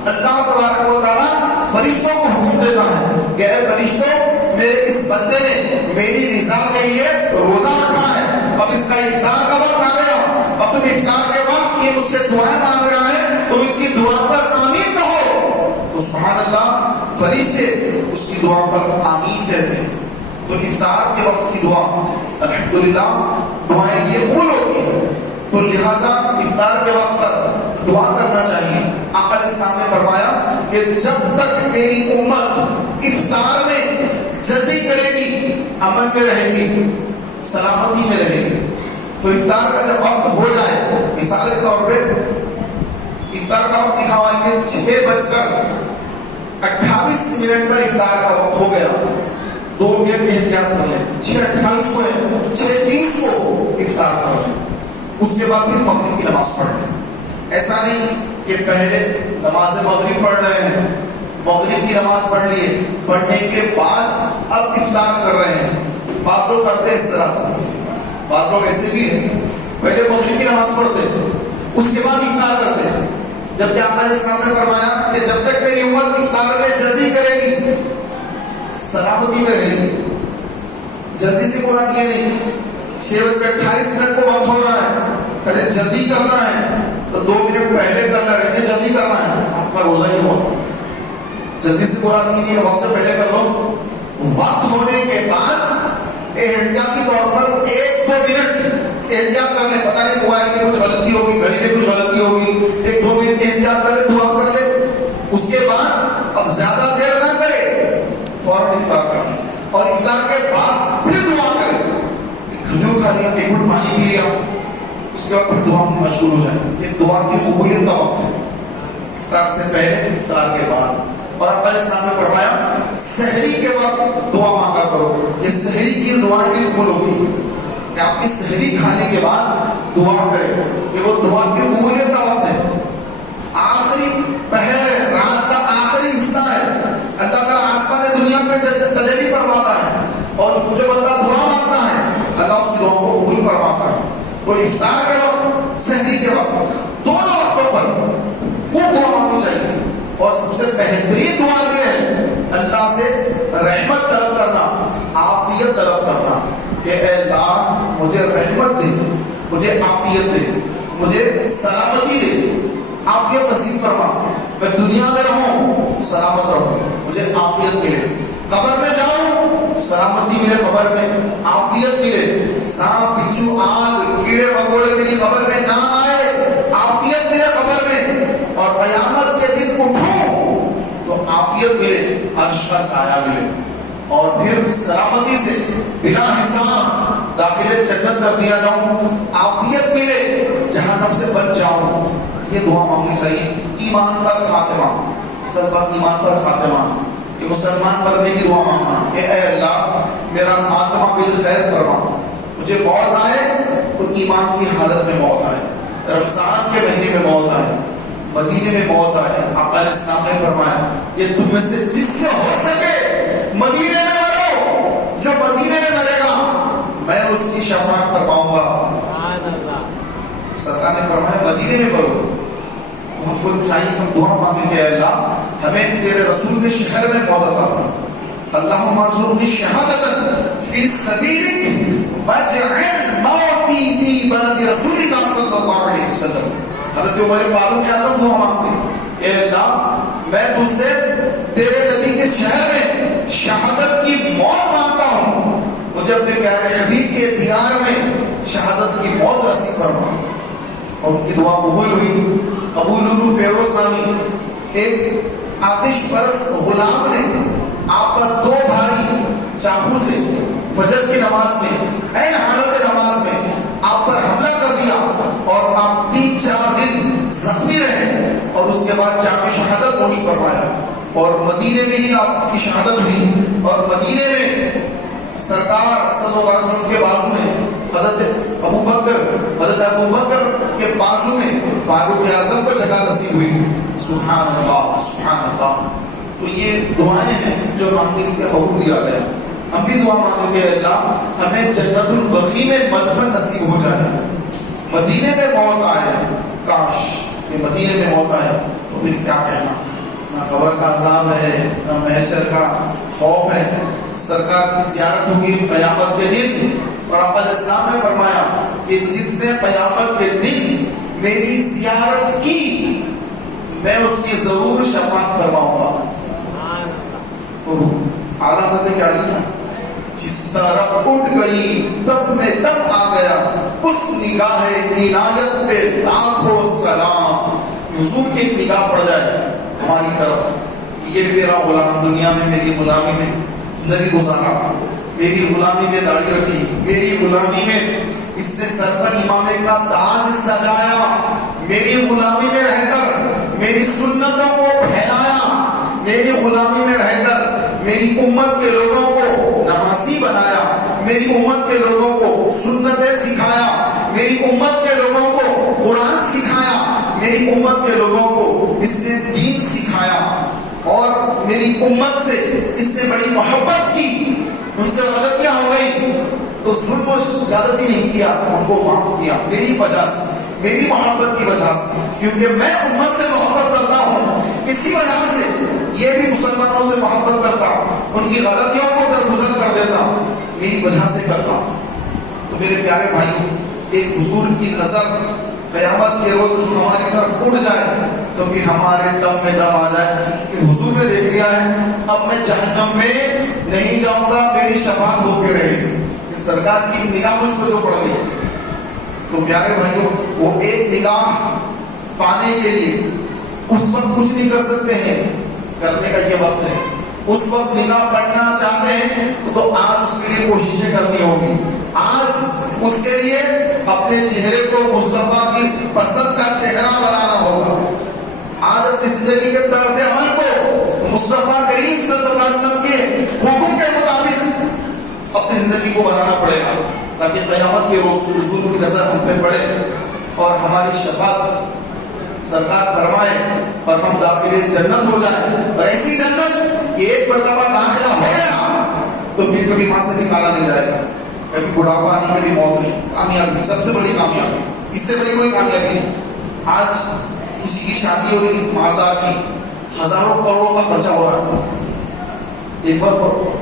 اللہ تبارک و تعالیٰ فرشتوں کو حکم دیتا ہے کہ اے فرشتوں، میرے اس بندے نے میری رضا کے لیے روزہ رکھا ہے، اب اس کا افطار کا وقت آ گیا، اب تم افطار کے بعد یہ مجھ سے دعائیں مانگ رہا ہے، تم اس کی دعا پر آمین کہو۔ تو سبحان اللہ، فرشتے اس کی دعا پر آمین کہتے ہیں۔ تو افطار کے وقت کی دعا الحمدللہ دعائیں یہ قبول ہوتی ہیں، تو لہٰذا افطار کے وقت پر دعا کرنا چاہیے۔ آقا علیہ السلام نے فرمایا کہ جب تک میری امت افطار میں جلدی کرے گی، امن میں رہے گی، سلامتی میں رہے گی، تو افطار کا جب وقت ہو جائے، مثال کے طور پہ افطار کا وقت لکھا ہوا ہے کہ 6:28 پر افطار کا وقت ہو گیا، 2 منٹ احتیاط کر لیں، 6:28 کو ہے، 6:30 کو افطار کر لیں، اس کے بعد پھر مغرب کی نماز پڑھ لیں۔ ایسا نہیں کہ پہلے نماز مغرب پڑھ رہے ہیں، مغرب کی نماز پڑھ لیے، پڑھنے کے بعد اب افطار کر رہے ہیں۔ بعض لوگ کرتے ہیں اس طرح سے، بعض لوگ ایسے بھی ہیں، پہلے مغرب کی نماز پڑھتے اس کے بعد افطار کرتے ہیں، جبکہ آقا علیہ السلام نے فرمایا کہ جب تک میری امت افطار میں جلدی کرے گی، سلامتی میں رہے گی۔ جلدی سے پورا کیا نہیں، 6:28 کو وقت ہو رہا ہے، ارے جلدی کرنا ہے تو 2 منٹ پہلے کرنا ہے، جلدی کرنا ہے، آپ کا روزہ نہیں ہوا۔ جلدی سے پورا نہیں کیجیے، وقت سے پہلے کر لو، وقت ہونے کے بعد احتیاطی طور پر 1-2 منٹ احتیاط کر لیں، پتہ نہیں موبائل میں کچھ غلطی ہوگی، گھڑی میں کچھ غلطی ہوگی، 1-2 منٹ احتیاط کر لیں، دعا کر لیں، اس کے بعد اب زیادہ دیر نہ کرے، فوراً افطار کر لیں، اور افطار کے بعد پھر دعا کریں۔ کھجور کھا لیا، 1 گھونٹ پانی پی لیا، اس کے بعد پھر دعا میں مشغول ہو جائیں۔ یہ دعا کی قبولیت کا وقت ہے، افطار سے پہلے، افطار کے بعد۔ اور آپ علیہ السلام نے فرمایا سحری کے وقت دعا مانگا کرو، یہ سحری کی دعائیں بھی قبول ہوتی ہیں کہ آپ کی سحری کھانے کے بعد دعا کریں، کہ وہ دعا کی قبولیت کا وقت ہے۔ آخری پہر ہے، رات کا آخری حصہ ہے، اللہ تعالیٰ آسمان دنیا میں تجلی فرماتا ہے، اور جو بندہ دعا مانگتا ہے اللہ اس کی دعا کو قبول فرماتا ہے۔ تو افطار کے وقت، سحری کے وقت، دونوں وقتوں پر خوب دعا مانگنی چاہیے، اور سب سے بہترین دعا یہ ہے اللہ سے رحمت طلب کرنا، عافیت طلب کرنا، کہ اے اللہ مجھے رحمت دے، مجھے عافیت دے، مجھے سلامتی دے، عافیت نصیب فرما، میں دنیا میں رہوں سلامت رہوں، مجھے عافیت ملے، قبر میں جاؤں سلامتی ملے، قبر میں عافیت ملے، سانپ بچھو آگ کیڑے مکوڑے میری قبر میں نہ آئے، عافیت ملے قبر میں، اور قیامت کے دن اٹھوں تو عافیت ملے، عرش کا سایہ ملے، اور پھر سلامتی سے بلا حساب داخل جنت کر دیا جاؤں، عافیت ملے، جہنم سے بچ جاؤں۔ یہ دعا مانگنی چاہیے. ایمان پر خاتمہ، اصل بات ایمان پر خاتمہ، یہ مسلمان مرنے کی دعا مانگنا کہ اے اللہ میرا خاتمہ بالخیر فرما، مجھے موت آئے تو ایمان کی حالت میں موت آئے، رمضان کے مہینے میں موت آئے، مدینے میں موت آئے. آقا علیہ السلام نے فرمایا کہ تم میں سے جس سے ہو سکے مدینے میں مرو، جو مدینے میں مرے گا میں اس کی شفاعت فرماؤں گا. سرکار نے فرمایا مدینے میں مرو. ہم کو چاہیے ہم دعا مانگیں کہ اللہ ہمیں تیرے رسول کے شہر میں موت عطا فرما. اللہم ارزقنی شہادۃ فی سبیلک واجعل موتی فی بلد رسولک صلی اللہ علیہ وسلم. حضرت عمر فاروق اعظم دعا مانگتے اے اللہ میں تجھ سے تیرے نبی کے شہر میں شہادت کی موت مانگتا ہوں، مجھے اپنے پیارے حبیب کے دیار میں شہادت کی موت نصیب فرما. اور ان کی دعا قبول ہوئی. ابو لولو فیروز نامی ایک آتش پرست غلام نے آپ پر 2 دھاری چاقو سے فجر کی نماز میں عین حالت نماز میں آپ پر حملہ کر دیا اور آپ 3-4 دن زخمی رہے اور اس کے بعد جا کے شہادت نوش فرمایا. اور مدینے میں ہی آپ کی شہادت ہوئی. اور مدینے میں سرکار صلی اللہ علیہ وسلم کے بازو میں حضرت ابو بکر کے بازو میں فاروق اعظم کو جگہ نصیب ہوئی. سبحان اللہ سبحان اللہ. تو یہ دعائیں ہیں جو مانگنے کے حکم دیا گیا. ہم بھی دعا مانگیں کہ اللہ ہمیں جنت البقیع میں مدفن نصیب ہو جائے، مدینے میں موت آئے. کاش کہ مدینے میں موت آئے تو پھر کیا کہنا، نہ خبر کا عذاب ہے نہ محشر کا خوف ہے. سرکار کی زیارت ہوگی قیامت کے دن. اور آقا علیہ السلام نے فرمایا کہ جس نے قیامت کے دن میری زیارت کی میں اس کی ضرور شفاعت فرماؤں گا. تو اعلیٰ حضرت کیا لیا، جس طرف اٹھ گئی تب میں تب آ گیا، اس نگاہ عنایت پہ لاکھوں سلام. حضور کی نگاہ پڑ جائے ہماری طرف، یہ میرا غلام دنیا میں میری غلامی میں زندگی گزارا، میری غلامی میں داڑھی رکھی، میری غلامی میں اس نے سر پر امامے کا تاج سجایا، میری غلامی میں رہ کر میری سنتوں کو پھیلایا، میری غلامی میں رہ کر میری امت کے لوگوں کو نمازی بنایا، میری امت کے لوگوں کو سنتیں سکھایا، میری امت کے لوگوں کو قرآن سکھایا، میری امت کے لوگوں کو اس نے دین سکھایا. اور میری امت سے اس نے بڑی محبت کی. ان سے غلطیاں ہو گئی تو ظلم و زیادتی نہیں کیا، ان کو معاف کیا میری وجہ سے، میری محبت کی وجہ سے، کیونکہ میں امت سے محبت کرتا ہوں. اسی وجہ سے یہ بھی مسلمانوں سے محبت کرتا، ان کی غلطیوں کو درگزر کر دیتا، میری وجہ سے کرتا. تو میرے پیارے بھائی، ایک حضور کی نظر قیامت کے روز ہماری طرف اٹھ جائے تو بھی ہمارے دم میں دم آ جائے کہ حضور نے دیکھ لیا ہے، اب میں جہنم میں نہیں جاؤں گا، میری شفاعت ہو کے رہے گی. سرکار کی نگاہ مجھ کو جو پڑ گئی. تو پیارے بھائیوں، وہ ایک نگاہ پانے کے لیے اس وقت کچھ نہیں کر سکتے ہیں، کرنے کا یہ وقت ہے. اس وقت نگاہ پڑھنا چاہتے ہیں تو آج اس کے لیے کوششیں کرنی ہوگی. آج اس کے لیے اپنے چہرے کو مصطفیٰ کی پسند کا چہرہ بنانا ہوگا. آج اپنی زندگی کے طرز عمل کو مصطفیٰ کریم صلی اللہ علیہ وسلم کے حکم کے مطابق اپنی زندگی کو بنانا پڑے گا، تاکہ قیامت کے روز حضور کی نظر ہم پہ پڑے اور ہماری شفاعت سرکار فرمائے اور ہم داخل جنت ہو جائیں. اور ایسی جنت کہ ایک مرتبہ داخلہ ہو گیا تو پھر کبھی وہاں سے نکالا نہیں جائے گا. کبھی بڑھاپا نہیں، کبھی موت نہیں. کامیابی، سب سے بڑی کامیابی، اس سے بڑی کوئی کامیابی نہیں. آج کسی کی شادی ہو رہی مالدار کی، ہزاروں کروڑوں کا خرچہ ہو رہا ہے. ایک بار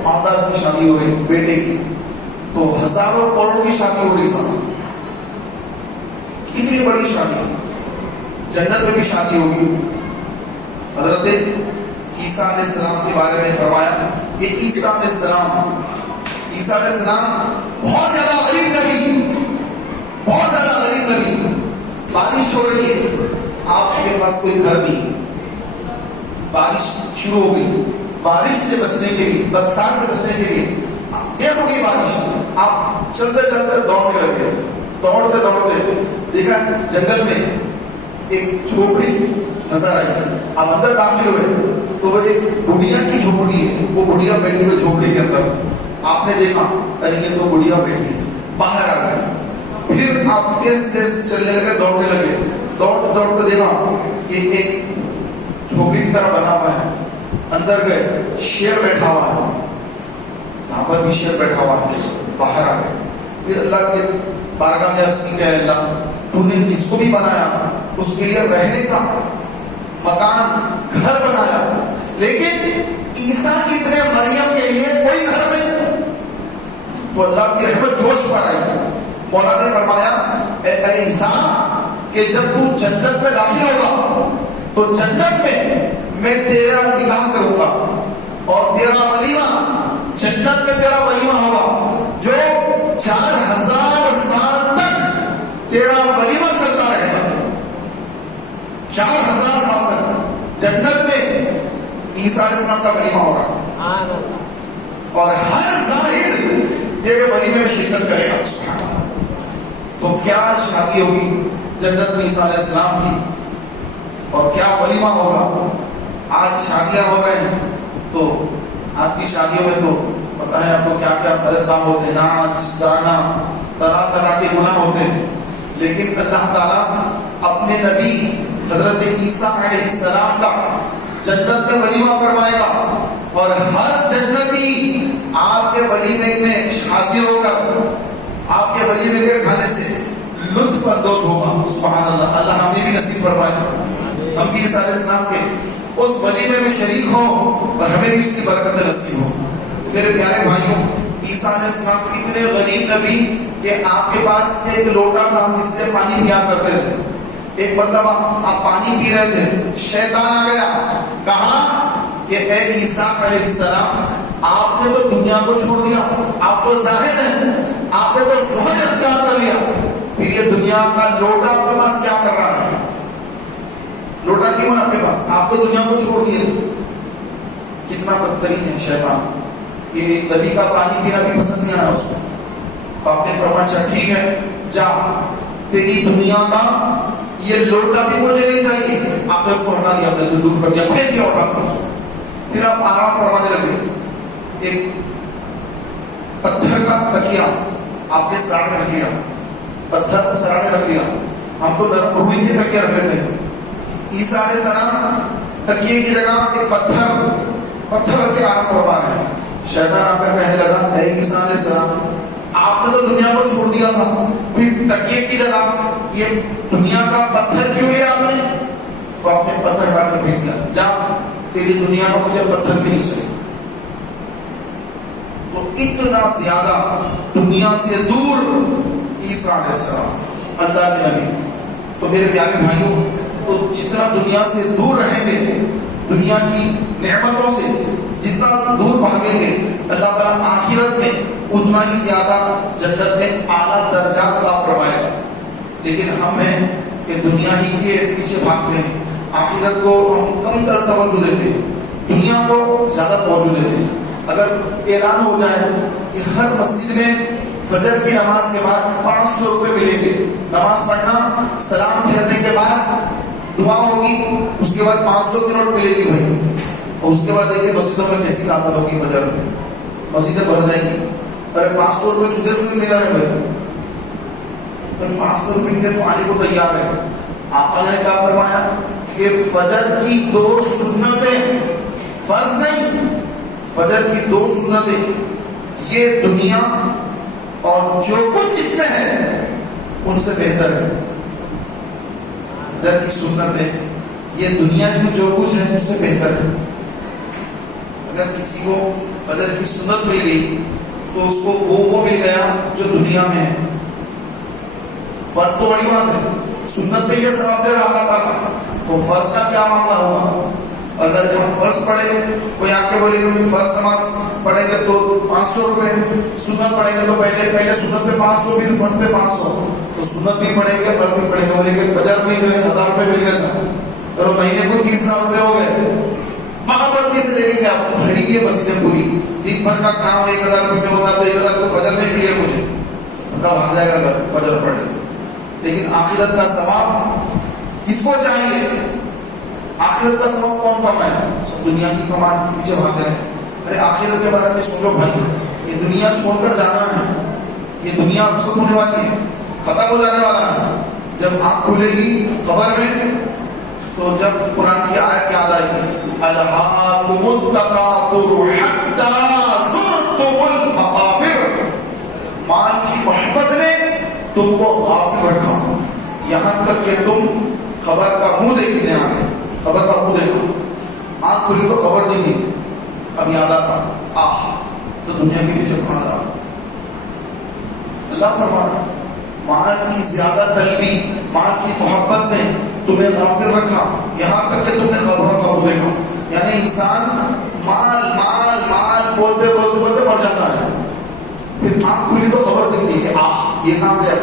مالدار کی شادی ہو رہی بیٹے کی تو ہزاروں کروڑ کی شادی ہو رہی. سب اتنی بڑی شادی، جنت میں بھی شادی ہوگی. حضرت عیسیٰ علیہ السلام کے بارے میں فرمایا کہ عیسیٰ علیہ السلام بہت زیادہ غریب نبی، بہت زیادہ غریب نبی. بارش ہو رہی ہے، آپ کے پاس کوئی گھر نہیں، بارش شروع ہو گئی. بارش سے بچنے کے لیے، برسات سے بچنے کے لیے تیز ہو گئی بارش، آپ چلتے چلتے دوڑنے لگے. دوڑتے دوڑتے دیکھا جنگل میں ایک جھوپڑی نظر آئی. اب اندر داخل ہوئے تو وہ ایک بڑھیا کی جھوپڑی ہے, وہ بڑھیا بیٹھی ہوئی جھوپڑی کے اندر. آپ نے دیکھا ارے یہ تو بڑھیا بیٹھی ہے, باہر آ گئے. پھر آپ تیز تیز چلنے لگے, دوڑنے لگے. دوڑتے دوڑتے دیکھا کہ ایک جھوپڑی کی طرح بنا ہوا ہے. اندر گئے, شیر بیٹھا ہوا ہے, یہاں پر بھی شیر بیٹھا ہوا ہے. باہر آ گئے. پھر اللہ کے بارگاہ میں عرض کی کہ اللہ تو نے جس کو بھی بنایا اس کے لیے رہنے کا مکان گھر بنایا, لیکن عیسیٰ ابن مریم کے لیے کوئی گھر نہیں. تو اللہ کی رحمت جوش پر آئی. مولا نے فرمایا اے عیسیٰ کہ جب تو جنت میں داخل ہوگا تو جنت میں تیرا نکاح کروں گا اور تیرا ولیمہ جنت میں تیرا ولیمہ ہوگا جو 4000 سال تک تیرا ولیمہ چلتا رہے گا. 4000 سال تک جنت میں عیسیٰ علیہ السلام کا ولیمہ ہو رہا ہے اور ہر زاہد تیرے ولیمے میں شرکت کرے گا. سبحان اللہ. تو کیا شادی ہوگی جنت میں عیسیٰ علیہ السلام کی, اور کیا ولیمہ ہوگا. آج شادیاں ہو رہے ہیں تو آج کی شادیوں میں تو پتہ ہے آپ کو کیا کیا غلط کام ہوتے ہیں, ناچ گانا, طرح طرح کے گناہ ہوتے ہیں. لیکن اللہ تعالیٰ اپنے نبی حضرت عیسیٰ علیہ السلام کا جنت میں ولیمہ فرمائے گا اور ہر جنتی آپ کے ولیمے میں حاضر ہو کر آپ کے ولیمے کے کھانے سے لطف اندوز ہوگا. سبحان اللہ. اللہ ہمیں بھی نصیب فرمائے, ہم بھی عیسیٰ علیہ السلام کے اس ولیمے میں شریک ہوں اور ہمیں بھی اس کی برکت نصیب ہو. میرے پیارے بھائیوں, عیسیٰ علیہ السلام اتنے غریب نبی کہ آپ کے پاس ایک لوٹا تھا جس سے پانی پیا کرتے تھے. ایک مرتبہ آپ پانی پی رہے تھے, شیطان آ گیا, کہا کہ اے عیسیٰ علیہ السلام آپ نے تو دنیا کو چھوڑ دیا, آپ تو زاہد ہیں, آپ نے تو زہد اختیار کر لیا, پھر یہ دنیا کا لوٹا آپ کے پاس کیا کر رہا ہے؟ لوٹا کیوں ہے آپ کے پاس؟ آپ تو دنیا کو چھوڑ دیے. کتنا بدترین ہے شیطان کہ ایک نبی کا پانی پینا بھی پسند نہیں آیا اس کو. آپ نے فرمایا اچھا ٹھیک ہے, جا تیری دنیا کا یہ لوٹا بھی مجھے نہیں چاہیے. آپ نے اس کو ہٹا دیا, اپنے دور کر دیا, پھینک دیا اٹھا کر اس کو. پھر آپ آرام فرمانے لگے. ایک پتھر کا تکیا آپ نے سرانے رکھ لیا, پتھر سرانے رکھ لیا. ہم تو نرم روئی کے تکیا رکھ لیتے ہیں. عیسیٰ علیہ السلام تکیے کی جگہ ایک پتھر رکھ کے آرام فرما رہے ہیں. شیطان آ کر کہنے لگا اے عیسیٰ علیہ السلام آپ نے تو دنیا کو چھوڑ دیا تھا, پھر تکیے کی جگہ یہ دنیا کا پتھر کیوں لیا آپ نے؟ تو آپ نے پتھر ہٹا کر پھینک دیا. جا تیری دنیا کا مجھے پتھر بھی نہیں چاہیے. تو اتنا زیادہ دنیا سے دور عیسیٰ علیہ السلام اللہ کے نبی. تو میرے پیارے بھائیوں, تو جتنا دنیا سے دور رہیں گے, دنیا کی نعمتوں سے جتنا دور بھاگیں گے, اللہ تعالیٰ آخرت میں اتنا ہی زیادہ جنت میں اعلیٰ درجات عطا فرمائے گا. لیکن ہم ہیں کہ دنیا ہی کے پیچھے بھاگتے ہیں, آخرت کو ہم کم تر توجہ دیتے ہیں, دنیا کو زیادہ توجہ دیتے ہیں. اگر اعلان ہو جائے کہ ہر مسجد میں فجر کی نماز کے بعد 500 روپے ملیں گے, نماز پڑھنا, سلام پھیرنے کے بعد دعا ہوگی, اس کے بعد 500 کی نوٹ ملے گی بھائی, اور اس کے بعد دیکھیں مسجدوں میں کیسی تعداد ہوگی, فجر میں مسجدیں بھر جائیں گی. ارے 500 روپے صبح ملا رہے بھائی, 500 روپے کے لیے تو آنے کو تیار ہے. آقا نے کہا فرمایا کہ فجر کی 2 سنتیں, فرض نہیں, فجر کی 2 سنتیں یہ دنیا اور جو کچھ اس میں ہے ان سے بہتر ہے. فجر کی سنتیں یہ دنیا میں جو کچھ ہے اس سے بہتر ہے. اگر کسی کو فجر کی سنت مل گئی تو اس کو وہ مل گیا جو دنیا میں ہے. فرض تو بڑی بات ہے, سنت پہ یہ ثواب دے رہا اللہ تعالیٰ, تو فرض کا کیا معاملہ ہوگا؟ اگر ہم فرض پڑھیں, کوئی آ کے بولے کہ فرض نماز پڑھیں گے تو 500 روپے, سنت پڑھیں گے تو پہلے سنت پہ 500 پھر فرض پہ 500, تو سنت بھی پڑھیں گے فرض بھی پڑھیں گے. بولے کہ فجر میں جو ہے 1000 روپے مل گئے سب, تو مہینے کو 30,000 روپے ہو گئے. محبت سے دیکھیں گے آپ, بھری کی مسجدیں پوری, دن بھر کا کام 1000 روپے میں ہوگا تو 1000 کو فجر میں ملے مجھے, بھاگ جائے گا اگر فجر پڑھے. لیکن آخرت کا ثواب کس کو چاہیے؟ آخرت کا سبب کون کمائے؟ سب دنیا کی کمان کے پیچھے بھاگے رہے. ارے آخرت کے بارے میں سوچو بھائی، یہ دنیا چھوڑ کر جانا ہے، یہ دنیا رخصت ہونے والی ہے، ختم ہو جانے والا ہے. جب آنکھ کھلے گی قبر میں تو جب قرآن کی آیت یاد آئے گی، الہاکم التکاثر حتی زرتم المقابر، مال کی محبت نے تم کو غافل رکھا یہاں تک کہ تم خبر کا منہ دیکھنے آ گئے. خبر کا منہ دیکھا، آنکھ کھلی تو خبر دیکھی، اب یاد آتا تو دنیا کے پیچھے بھاگ رہا. اللہ فرمانا مال کی زیادہ طلبی، مال کی محبت نے تمہیں غافل رکھا یہاں تک کہ تم نے خبروں کا منہ دیکھا. یعنی انسان مال مال مال بولتے بولتے بولتے مر جاتا ہے، پھر آنکھ کھلی تو خبر دکھتی ہے یہ کہاں گیا.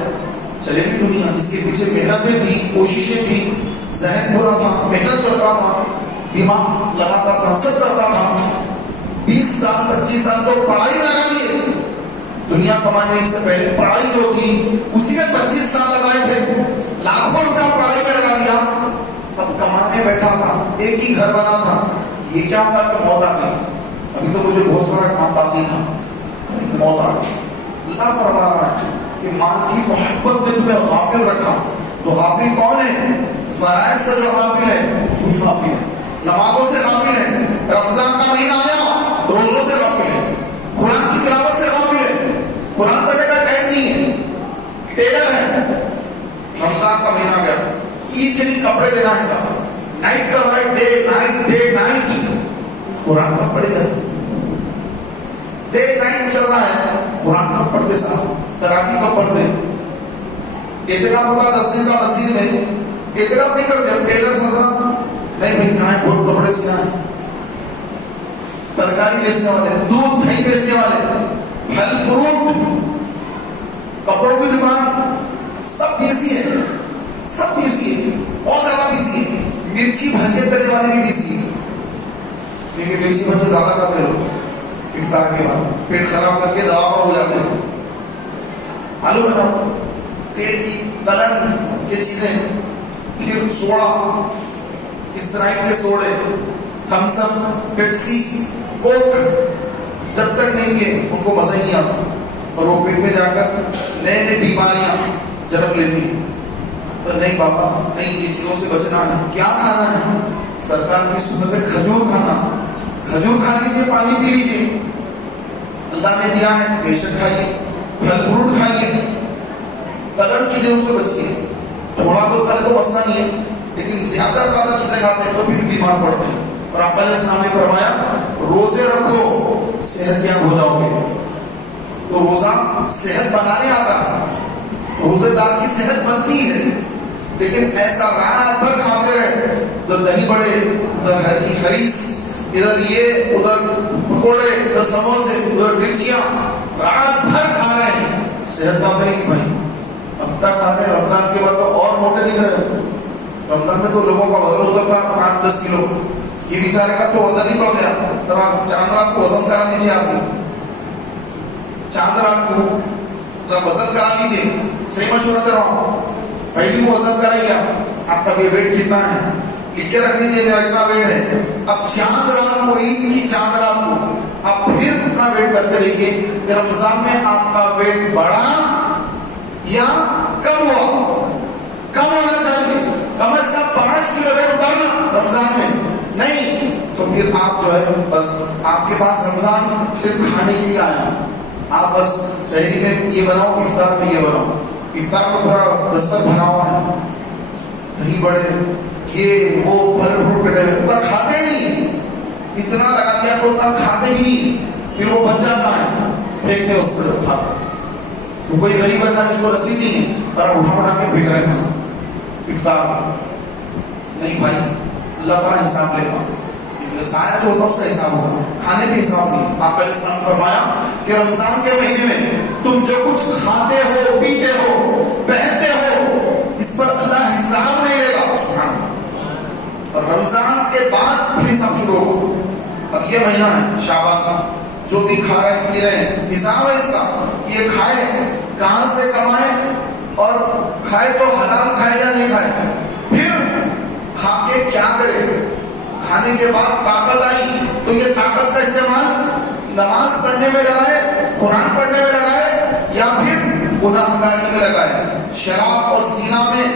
چلے گی دنیا جس کے پیچھے محنتیں تھی، کوششیں تھی، ذہن برا تھا، محنت کرتا تھا، دماغ لگاتا تھا، سب کرتا تھا، 20 سال 25 سال تو پڑھائی لگا دیے. دنیا کمانے سے پہلے پڑھائی جو تھی اسی میں 25 سال لگائے تھے، لاکھوں روپیہ پڑھائی میں لگا دیا. اب کمانے بیٹھا تھا، ایک ہی گھر بنا تھا، یہ کیا تھا کہ موت آ گئی. ابھی تو مجھے بہت سارا کام باقی تھا، موت آ گئی. اللہ فرما رہا ہے کہ مال کی محبت نے تمہیں غافل رکھا. تو غافل کون ہے؟ فرائض سے جو غافل ہے وہی غافل ہے، نمازوں سے غافل ہے، رمضان کا مہینہ آیا روزوں سے غافل ہے، قرآن کی تلاوت سے غافل ہے، قرآن پڑھنے کا ٹائم نہیں ہے، ٹیلر ہے. رمضان کا مہینہ گیا، عید کے دن کپڑے دینا ہے صاحب، نائٹ کا رائٹ ڈے نائٹ، قرآن کا پڑھے گا ڈے نائٹ چل رہا ہے، قرآن کا پڑھتے صاحب، تراویح کا پڑھتے. اعتکاف ہوتا 10 دن کا مسجد میں، اعتکاف نہیں کرتے. اب ٹیلر حضرات نہیں بھائی کہاں ہے، بہت کپڑے سینا ہے، ترکاری بیچنے والے، دودھ دہی بیچنے والے، پھل فروٹ، کپڑوں کی دکان، سب بیزی ہے، سب بیزی ہے، اور زیادہ بیزی ہے. مرچی بھجے کرنے والے بھی بیزی ہے، کیونکہ مرچی بھجے زیادہ کھاتے لوگ افطار کے بعد، پیٹ خراب کر کے دوا ہو جاتے ہیں. معلوم ہے نا، تیل کی تلن یہ چیزیں، پھر سوڈا، اسرائیل کے سوڈے، تھمس اپ، پیپسی، کوک، جب تک نہیں پیے ان کو مزہ ہی نہیں آتا، اور وہ پیٹ میں جا کر نئے نئے بیماریاں جنم لیتی ہیں. تو نہیں بابا نہیں، یہ چیزوں سے بچنا ہے. کیا کھانا ہے؟ سرکار کی سنت ہے کھجور کھانا، کھجور کھا لیجیے، پانی پی لیجیے، اللہ نے دیا ہے بے شک کھائیے، پھل فروٹ کھائیے، تلن کی چیزوں سے بچیے. تھوڑا بہت کرے تو مسئلہ نہیں ہے، لیکن زیادہ چیزیں کھاتے ہیں تو پھر بیمار پڑتے ہیں. اور آپ علیہ السلام نے فرمایا روزے رکھو صحت یاب ہو جاؤ گے. تو روزہ صحت بنانے آتا ہے، روزے دار کی صحت بنتی ہے، لیکن ایسا رات بھر کھاتے رہے، ادھر دہی بڑے، ادھر ہریس، ادھر یہ، ادھر پکوڑے، ادھر سموسے، ادھر مرچیاں، رات بھر کھا رہے ہیں، صحت نہ بنے گی بھائی. اب تک کھا رہے ہیں، رمضان کے بعد تو اور موٹے دکھ رہے ہیں. رمضان میں تو لوگوں کا وزن اترتا 5-10 کلو، یہ بیچارے کا تو وزن ہی بڑھ گیا. چاند رات کو وزن کرا لیجیے، آپ نے چاند رات کو وزن کرا لیجیے، صحیح مشورہ کر رہا ہوں. پہلی کو وزن کرائیے، آپ کا ویٹ کتنا ہے لکھ کے رکھ لیجیے، میرا اتنا ویٹ ہے. اب چاند رات کو، عید کی چاند رات کو آپ پھر اتنا ویٹ کرتے رہیے کہ رمضان میں آپ کا ویٹ بڑھا یا کم ہوا. کم ہونا چاہیے، کم از کم 5 کلو ویٹ اترنا رمضان میں. نہیں تو پھر آپ جو ہے بس، آپ کے پاس رمضان صرف کھانے کے لیے آیا، آپ بس سحری میں یہ بناؤ، افطار میں یہ بناؤ. افطار میں پورا دستر بھرا ہوا ہے، دہی بڑے، یہ وہ پھل فروٹ کٹے ہوئے، اتنا کھاتے نہیں، اتنا لگا دیا تو اتنا کھاتے ہی نہیں. پھر وہ بچ جاتا ہے، پھینکتے ہیں اس کو اٹھا کر. تو کوئی غریب ایسا جس کو رسید نہیں ہے، پر اٹھا اٹھا کے پھینک رہے ہیں افطار. نہیں بھائی، اللہ تعالیٰ حساب لے گا، سایہ جو ہوتا ہے اس کا حساب ہوگا، کھانے کا حساب نہیں. آپ علیہ السلام فرمایا کہ رمضان کے مہینے میں تم جو کچھ کھاتے ہو، پیتے ہو، پہنتے ہو، اس پر اللہ حساب نہیں لے گا. سبحان اللہ. اور رمضان کے بعد پھر حساب شروع ہوگا. اب یہ مہینہ ہے شعبان کا، جو بھی کھا رہے ہیں، پی رہے ہیں، حساب ہے اس کا. یہ کھائے کہاں سے کمائے، اور کھائے تو حلال کھائے یا نہیں کھائے. پھر کھا کے کیا کرے؟ کھانے کے بعد طاقت آئی تو یہ طاقت کا استعمال نماز پڑھنے میں لگائے، قرآن پڑھنے میں لگائے، یا پھر گناہ گاری میں لگائے؟ شراب اور زنا میں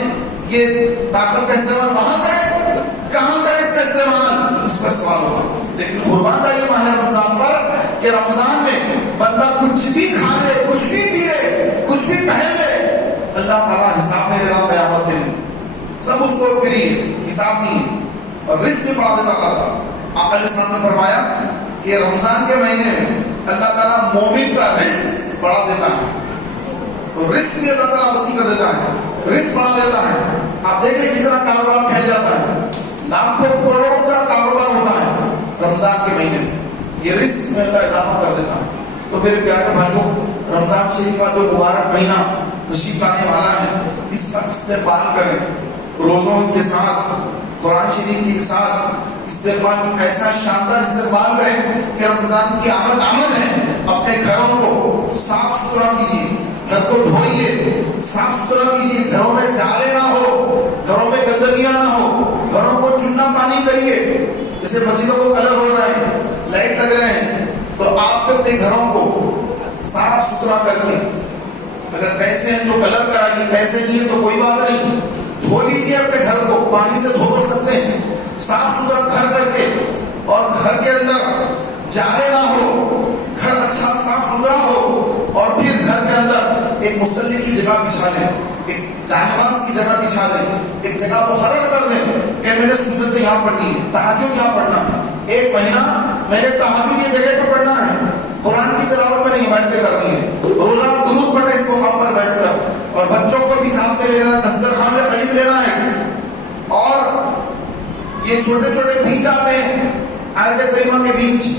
یہ طاقت کا استعمال وہاں کرے، کہاں کرے اس کا استعمال؟ اس پر سوال ہوگا۔ لیکن قربان کا یہ ماہ رمضان پر کہ رمضان میں بندہ کچھ بھی کھا لے، کچھ بھی پی لے، کچھ بھی پہن لے، اللہ تعالیٰ حساب نہیں لگا قیامت کے دن، سب اس کو فری ہے، حساب نہیں ہے، اور رزق بھی بڑھا دیتا اللہ۔ آقا علیہ السلام نے فرمایا کہ رمضان کے مہینے میں اللہ تعالیٰ مومن کا رزق بڑھا دیتا ہے، تو رزق بھی اللہ تعالیٰ وسیع کر دیتا ہے، رزق بڑھا دیتا ہے۔ آپ دیکھیں کتنا کاروبار پھیل جاتا ہے، لاکھوں کروڑوں کا کاروبار ہوتا ہے رمضان کے مہینے میں، یہ رزق میں اللہ اضافہ کر دیتا ہے۔ تو میرے پیارے بھائیوں، رمضان شریف کا جو مبارک مہینہ تشریف آنے والا ہے، اس کا استقبال کریں، روزوں کے ساتھ، قرآن شریف کے ساتھ استقبال، ایسا شاندار استقبال کریں کہ رمضان کی آمد ہے۔ اپنے گھروں کو صاف ستھرا کیجیے، گھر کو دھوئیے، صاف ستھرا کیجیے، گھروں میں جالے نہ ہو، گھروں میں گندگیاں نہ ہو، گھروں کو چنا پانی کریے۔ جیسے مسجدوں کو کلر ہو رہا ہے، لائٹ لگ رہے ہیں، تو آپ اپنے گھروں کو صاف ستھرا کر کے، اگر پیسے ہیں تو کلر کرائیے، پیسے نہیں ہیں تو کوئی بات نہیں، دھو لیجیے اپنے گھر کو، پانی سے دھو کر سکتے ہیں، صاف ستھرا گھر کر کے، اور گھر کے اندر جالے نہ ہو، گھر اچھا صاف ستھرا ہو، اور پھر گھر کے اندر ایک مصلی کی جگہ بچھا لیں، ایک جانواز کی جگہ بچھا دیں، ایک جگہ مقرر کر دیں کہ میں نے سنت یہاں پڑھنی ہے، تہجد یہاں پڑھنا ہے، ایک مہینہ میں نے تہجد یہ جگہ پہ پڑھنا ہے، قرآن کی تلاوت میں نہیں بیٹھ کے کرنی ہے، روزانہ درود پڑھیں اس مقام پر بیٹھ کر، اور بچوں کو بھی ساتھ میں لینا، دسترخوان میں خرید لینا ہے، اور یہ چھوٹے چھوٹے بیج آتے ہیں آیت کریمہ کے بیج،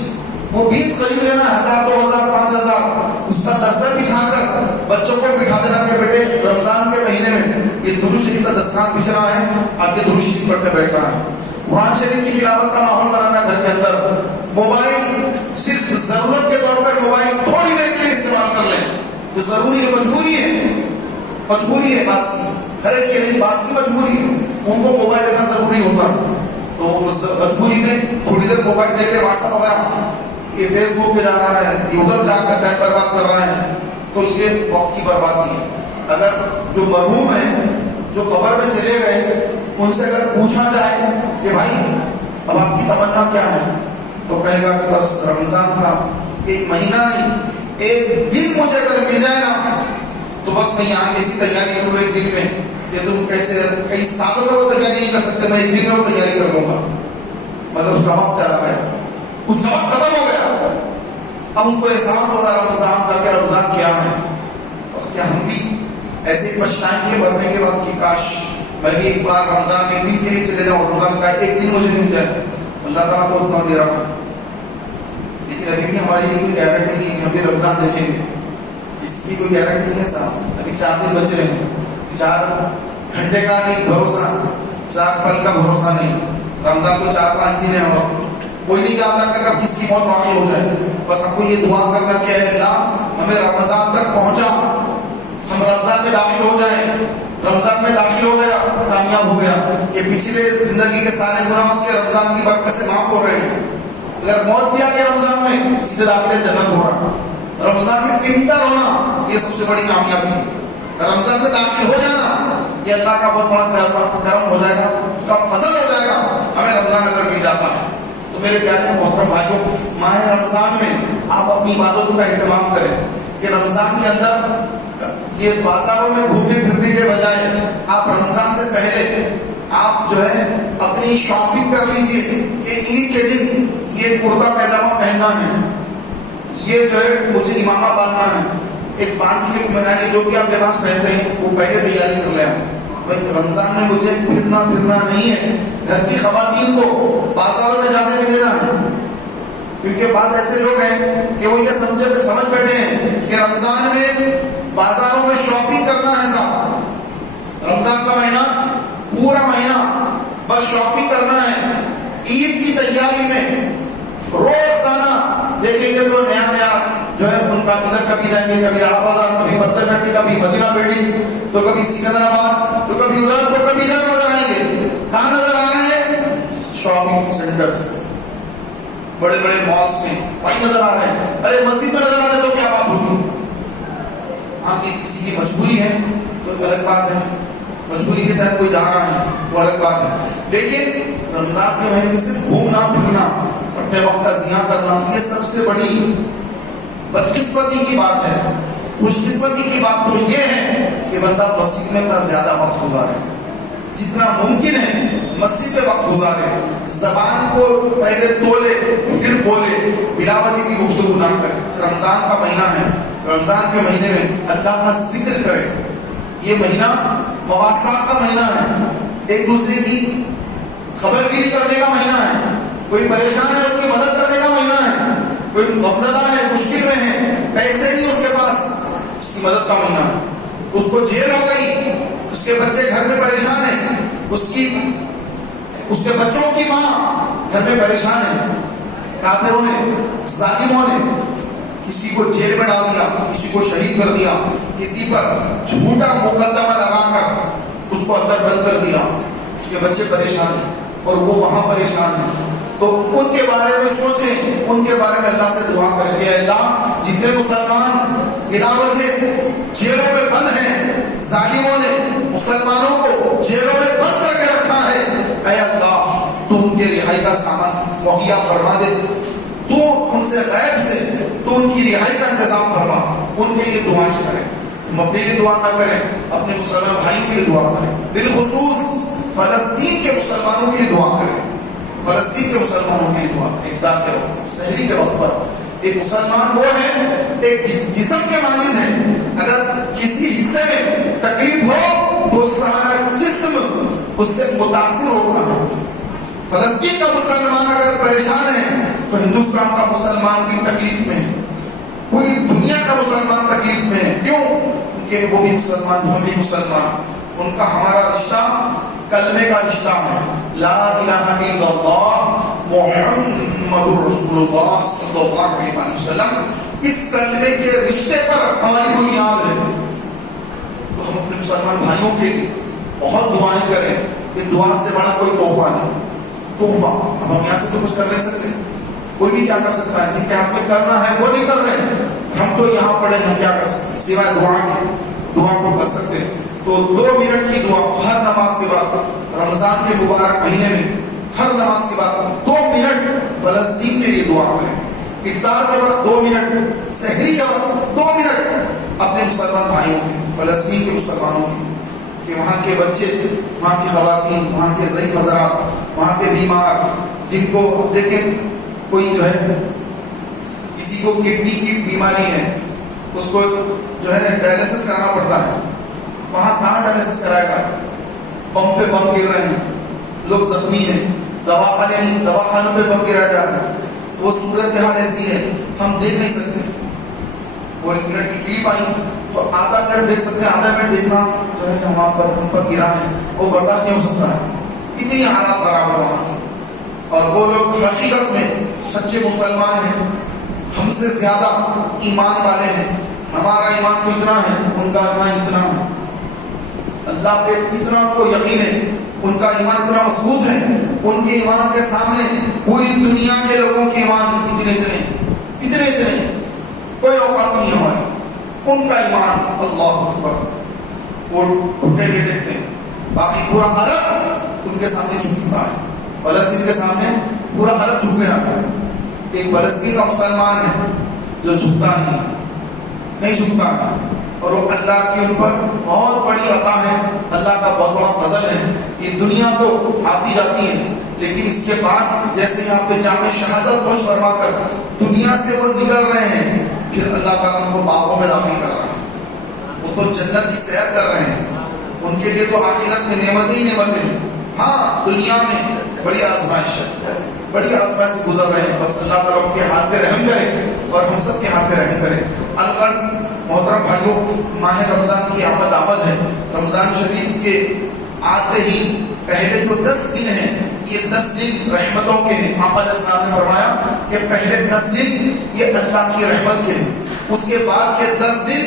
وہ بیج خرید لینا، 1000 2000 5000، اس کا دستر بچھا کر بچوں کو بٹھا دینا کہ بیٹے رمضان کے مہینے میں یہ درود شریف کا دسترخوان بچھ رہا ہے، آپ یہ درود شریف پڑھتے بیٹھنا ہے، قرآن شریف کی تلاوت کا ماحول بنانا گھر کے اندر۔ موبائل صرف ضرورت کے طور پر موبائل تھوڑی دیر کے لیے استعمال کر لیں، جو ضروری ہے، مجبوری ہے، باس کی ہر ایک کے لیے باس کی مجبوری ہے، ان کو موبائل دیکھنا ضروری ہوتا ہے، تو اس مجبوری میں تھوڑی دیر موبائل دیکھ لے، واٹس ایپ وغیرہ، یہ فیس بک پہ جا رہا ہے، یہ ادھر جا کر ٹائم برباد کر رہا ہے، تو یہ وقت کی بربادی ہے۔ اگر جو مرحوم ہیں، جو قبر میں چلے گئے، ان سے اگر پوچھا جائے کہ بھائی اب آپ کی تمنا کیا ہے، تو کہے گا کہ بس رمضان کا ایک مہینہ نہیں، ایک دن مجھے اگر مل جائے نا، تو بس میں یہاں کیسی تیاری کروں ایک دن میں، کہ تم کیسے کئی سالوں میں وہ تیاری نہیں کر سکتے، میں ایک دن میں وہ تیاری کر لوں گا، مگر اس کا وقت چلا گیا، اس کا وقت ختم ہو گیا، اب اس کو احساس ہو رہا ہے رمضان کا کہ رمضان کیا ہے، اور کیا ہم بھی ایسے ہی پچھتائیں گے مرنے کے بعد کہ کاش میں بھی ایک بار رمضان کے دن کے لیے چلے جاؤں، رمضان کا ایک دن مجھے مل جائے۔ اللہ تعالیٰ تو اتنا دے رہا ہے، لیکن ابھی بھی ہماری لیے کوئی گارنٹی نہیں کہ ہم بھی رمضان دیکھیں گے، اس کی کوئی گارنٹی نہیں ہے صاحب۔ ابھی 4 دن بچے ہیں، 4 گھنٹے کا نہیں بھروسہ، 4 پل کا بھروسہ نہیں، رمضان کو 4-5 دن ہے، اور کوئی نہیں جانتا کہ کب کس کی موت واقع ہو جائے۔ بس ہم کو یہ دعا کرنا کہ اے اللہ ہمیں رمضان تک پہنچا، ہم رمضان میں داخل ہو جائیں، رمضان میں داخل ہو گیا کامیاب ہو گیا، کہ پچھلے زندگی کے سارے گناہ اس کے رمضان کی برکت سے معاف ہو رہے ہیں۔ اگر موت بھی آ گیا رمضان میں تو سیدھے داخل جنت ہو رہا۔ رمضان میں انٹر ہونا یہ سب سے بڑی کامیابی ہے، رمضان میں داخل ہو جانا یہ اللہ کا بہت بڑا کرم ہو جائے گا، اس کا فضل ہو جائے گا ہمیں رمضان اگر مل جاتا ہے۔ تو میرے پیارے محترم بھائیوں، ماہ رمضان میں آپ اپنی عبادتوں کا اہتمام کریں، کہ رمضان کے اندر یہ بازاروں میں گھومنے پھرنے کے بجائے آپ رمضان سے پہلے آپ جو ہے اپنی شاپنگ کر لیجئے کہ عید کے دن یہ کرتا پیجامہ پہننا ہے، یہ جو ہے مجھے امامہ باندھنا ہے، ایک باندھ کے یعنی جو کہ آپ لباس پہنتے ہیں وہ پہلے تیاری کر لیں۔ رمضان میں مجھے پھرنا نہیں ہے، گھر کی خواتین کو بازاروں میں جانے نہیں دینا ہے، کیونکہ بعض ایسے لوگ ہیں کہ وہ یہ سمجھ بیٹھے ہیں کہ رمضان میں بازاروں میں شاپنگ کرنا ہے صاحب، رمضان کا مہینہ پورا مہینہ بس شاپنگ کرنا ہے، عید کی تیاری میں روزانہ دیکھیں گے تو نیا جو ہے ان کا ادھر کبھی جائیں گے، کبھی راڑا بازار، کبھی پتھر گھٹی، کبھی مدینہ بلڈنگ، تو کبھی سکندرآباد، تو کبھی ادھر تو کبھی ادھر نظر آئیں گے، کہاں نظر آ رہے ہیں؟ شاپنگ سینٹرز، بڑے بڑے مالس میں وہی نظر آ رہے ہیں. ارے مسجد میں نظر آ رہے تو کیا بات ہوگی؟ ہاں کہ کسی کی مجبوری ہے تو الگ بات ہے، مجبوری کے تحت کوئی جا رہا ہے وہ الگ بات ہے. لیکن رمضان کے مہینے میں صرف گھومنا پھرنا، اپنے وقت کا ضیاع کرنا، یہ سب سے بڑی بدقسمتی کی بات ہے. خوش قسمتی کی بات تو یہ ہے کہ بندہ مسجد میں اپنا زیادہ وقت گزارے، جتنا ممکن ہے مسجد میں وقت گزارے، زبان کو پہلے تولے پھر بولے، بلا وجہ کی گفتگو نہ کرے. رمضان کا مہینہ ہے، رمضان کے مہینے میں اللہ کا ذکر کرے. یہ مہینہ مواصلات کا مہینہ ہے، ایک دوسرے کی خبر گیری کرنے کا مہینہ ہے. کوئی پریشان ہے اس کی مدد کرنے کا مہینہ ہے، کوئی غمزدہ ہے مشکل میں ہے، پیسے نہیں اس کے پاس، اس کی مدد کا مہینہ ہے. اس کو جیل ہو گئی، اس کے بچے گھر میں پریشان ہیں، اس کے بچوں کی ماں گھر میں پریشان ہے. کافروں نے، ظالموں نے کسی کو جیل میں ڈال دیا، کسی کو شہید کر دیا، کسی پر جھوٹا مقدمہ لگا کر اس کو اندر بند کر دیا. اس کے بچے پریشان ہیں اور وہ وہاں پریشان ہیں. تو ان کے بارے میں سوچیں، ان کے بارے میں اللہ سے دعا کریں کہ اللہ جتنے مسلمان بلا وجہ جیلوں میں بند ہیں، ظالموں نے مسلمانوں کو جیلوں میں بند کر کے رکھا ہے، اے اللہ تو ان کے رہائی کا سامان مہیا فرما دے. تو ان سے غیب سے تو ان کی رہائی کا انتظام فرما. ان کے لیے دعائیں کریں، ہم اپنے لیے دعا نہ کریں، اپنے مسلمان بھائیوں کے لیے دعا کریں. بالخصوص فلسطین کے مسلمانوں کے لیے دعا کریں، فلسطین کے مسلمانوں کے لیے دعا کریں. افطار کے وقت، سحری کے وقت پر ایک مسلمان وہ ہے، ایک جسم کے مانند ہے، اگر کسی حصے میں تکلیف ہو تو سارا جسم اس سے متاثر ہوتا ہے. فلسطین کا مسلمان اگر پریشان ہے تو ہندوستان کا مسلمان بھی تکلیف میں ہے، پوری دنیا کا مسلمان تکلیف میں ہے. کیوں؟ کیونکہ وہ بھی مسلمان، ہم بھی مسلمان. ان کا ہمارا رشتہ کلمے کا رشتہ ہے، لا الہ الا اللہ محمد رسول اللہ صلی اللہ علیہ وسلم. اس کلمے کے رشتے پر ہماری بنیاد ہے. تو ہم اپنے مسلمان بھائیوں کے لیے بہت دعائیں کریں. کہ دعا سے بڑا کوئی تحفہ نہیں. تحفہ اب ہم یہاں سے تو کچھ کر نہیں سکتے، کوئی بھی کیا کر سکتا ہے؟ جن کے ہاتھ میں کرنا ہے وہ نہیں کر رہے. ہم تو یہاں پڑے، ہم کیا کر سکتے سوائے دعا کے؟ دعا کو کر سکتے. تو 2 منٹ کی دعا ہر نماز کے بعد، رمضان کے مبارک مہینے میں ہر نماز کے بعد 2 منٹ فلسطین کے لیے دعا کریں. افطار کے وقت 2 منٹ، سحری کے وقت 2 منٹ اپنے مسلمان بھائیوں کے، فلسطین کے مسلمانوں کے، کہ وہاں کے بچے، وہاں کی خواتین، وہاں کے ضعیف حضرات، وہاں کے بیمار، جن کو دیکھیں کوئی جو ہے کسی کو کڈنی کی بیماری ہے، اس کو جو ہے ڈائلسس کرانا پڑتا ہے. وہاں کہاں ڈائلسس کرائے گا؟ بم پہ بم گر رہے ہیں، لوگ زخمی ہیں، دواخانوں پہ بم گرایا جا رہا ہے. وہ صورتحال ایسی ہے ہم دیکھ نہیں سکتے. وہ 1 منٹ کی کلپ آئی تو آدھا منٹ دیکھ سکتے ہیں، آدھا منٹ دیکھنا جو ہے کہ ہم پر گرا ہے وہ برداشت نہیں ہو سکتا ہے. اتنی حالات خراب ہے وہاں کی. اور وہ لوگ حقیقت میں سچے مسلمان ہیں، ہم سے زیادہ ایمان والے ہیں. ہمارا ایمان تو اتنا ہے، ان کا ایمان اتنا ہے. اللہ پہ اتنا ان کو یقین ہے، ان کا ایمان اتنا مضبوط ہے. ان کے ایمان کے سامنے پوری دنیا کے لوگوں کے ایمان اتنے کوئی اوقات نہیں ہمارے. ان کا ایمان اللہ اکبر، وہ گھٹنے لیٹتے ہیں. باقی پورا عرب ان کے سامنے جھک چکا ہے. فلسطین کے سامنے پورا عرب جھک گیا. ایک فلسطین کا مسلمان ہے جو جھکتا نہیں جھکتا ہے. اور وہ اللہ کی ان پر بہت بڑی عطا ہے، اللہ کا بہت بڑا فضل ہے. یہ دنیا تو آتی جاتی ہے، لیکن اس کے بعد جیسے یہاں پہ جامع شہادت خوش فرما کر دنیا سے وہ نکل رہے ہیں، پھر اللہ تعالیٰ ان کو باغوں میں داخل کر رہا ہے. وہ تو جنت کی سیر کر رہے ہیں. ان کے لیے تو آخرت میں نعمت ہی نعمت ہے. ہاں دنیا میں بڑی آزمائش ہے، بڑی آزمائش سے گزر رہے ہیں. بس اللہ تعالیٰ ان کے حال پہ رحم کرے اور ہم سب کے حال پہ رحم کرے. الغرض محترم بھائیوں، ماہ رمضان کی آمد ہے. رمضان شریف کے آتے ہی پہلے جو 10 دن ہیں، یہ 10 دن رحمتوں کے ہیں. آپ علیہ السلام نے فرمایا کہ پہلے 10 دن یہ اللہ کی رحمت کے ہیں، اس کے بعد کے 10 دن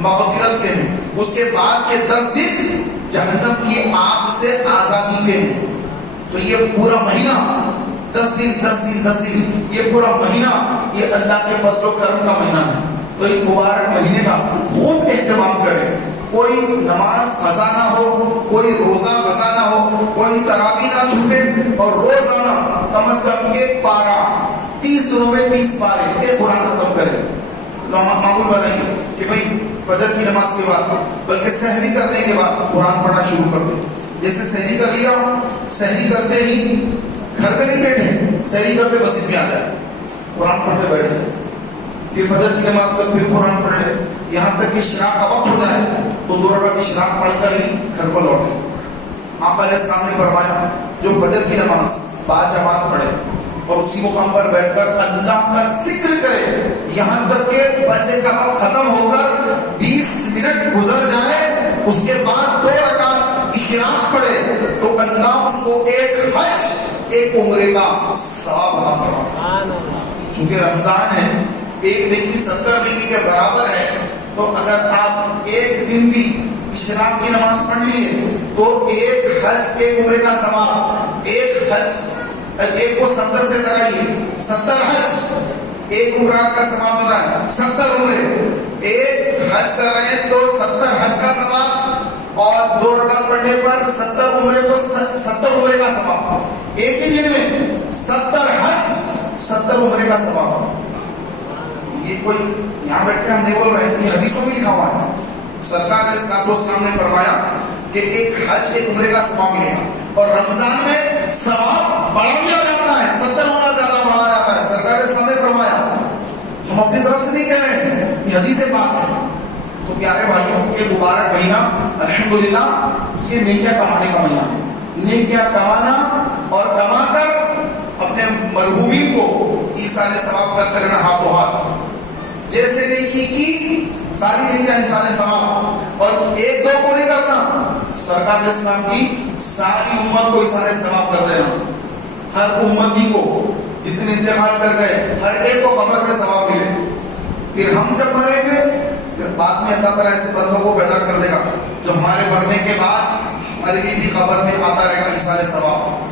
مغفرت کے ہیں، اس کے بعد کے 10 دن جہنم کی آگ سے آزادی کے ہیں. تو تو یہ پورا مہینہ 10 دن 10 دن 10 دن یہ پورا مہینہ یہ اللہ کے فضل و کرم کا مہینہ ہے. تو اس مبارک مہینے کا خوب اہتمام کریں. کوئی نماز قضا نہ ہو, کوئی روزہ قضا نہ ہو, کوئی تراویح نہ چھوٹے, اور روزانہ کم از کم ایک پارہ 30 دنوں میں 30 پارے ایک قرآن ختم کریں. معمول بنائیے کہ بھائی فجر کی نماز کے بعد بلکہ سحری کرنے کے بعد قرآن پڑھنا شروع کر دیں. جیسے سحری کر لیا, سحری کرتے ہی گھر پہ نہیں بیٹھے, سحری کرتے مسجد میں آ جائے, قرآن پڑھتے بیٹھ جائے, پھر فجر کی نماز کر پھر قرآن پڑھ لے, یہاں تک کہ شراق کا وقت ہو جائے تو 2 رکعت کی شراق پڑھ کر ہی گھر پر لوٹے. آپ علیہ السلام نے فرمایا جو فجر کی نماز باجماعت پڑھے اور اسی مقام پر بیٹھ کر اللہ کا ذکر کرے یہاں تک کہ فجر کا وقت ختم ہو کر 20 منٹ گزر جائے, اس کے بعد 2 رکعت اشراق پڑھے تو اللہ اس کو ایک حج ایک عمرے کا ثواب عطا فرماتا ہے. چونکہ رمضان ہے, ایک نیکی 70 نیکی کے برابر ہے, تو اگر آپ ایک دن بھی اشراق کی نماز پڑھ لیے تو ایک حج ایک عمرے کا ثواب, ایک حج ایک کو 70 سے لگائیے 70 حج ایک عمرہ کا ثواب مل رہا ہے, 70 عمرے ایک حج کر رہے ہیں تو 70 حج کا ثواب, اور 2 رکعت پڑھنے پر 70 عمرے تو 70 عمرے کا ثواب, ایک ہی دن میں 70 حج 70 عمرے کا ثواب. یہ کوئی یہاں بیٹھ کے ہم نہیں بول رہے ہیں, یہ حدیثوں میں لکھا ہوا ہے. سرکار علیہ السلام نے فرمایا کہ ایک حج ایک عمرے کا ثواب ملے گا, اور رمضان میں ثواب بڑھا دیا جاتا ہے, 70 گنا زیادہ بڑھایا جاتا ہے. سرکار علیہ السلام نے فرمایا, ہم اپنی طرف سے نہیں کہہ رہے ہیں, یہ حدیث بات ہے. تو پیارے بھائیوں, یہ مبارک مہینہ الحمدللہ یہ نیکیاں کمانے کا مہینہ ہے. نیکیاں کمانا اور کما کر اپنے مرحومین کو ایصال ثواب کرتے رہنا ہاتھوں ہاتھ. جیسے نیکی کی ساری نیکیاں ایصال ثواب, اور 1-2 کو نہیں کرنا, سرکار علیہ السلام کی ساری امت کو ایصال ثواب کر دینا. ہر امتی کو جتنے انتقال کر گئے ہر ایک کو قبر میں ثواب ملے. پھر ہم جب مریں گے پھر بعد میں اللہ تعالیٰ ایسے بندوں کو پیدا کر دے گا جو ہمارے مرنے کے بعد ہمارے لیے بھی قبر میں آتا رہے گا ایصال ثواب.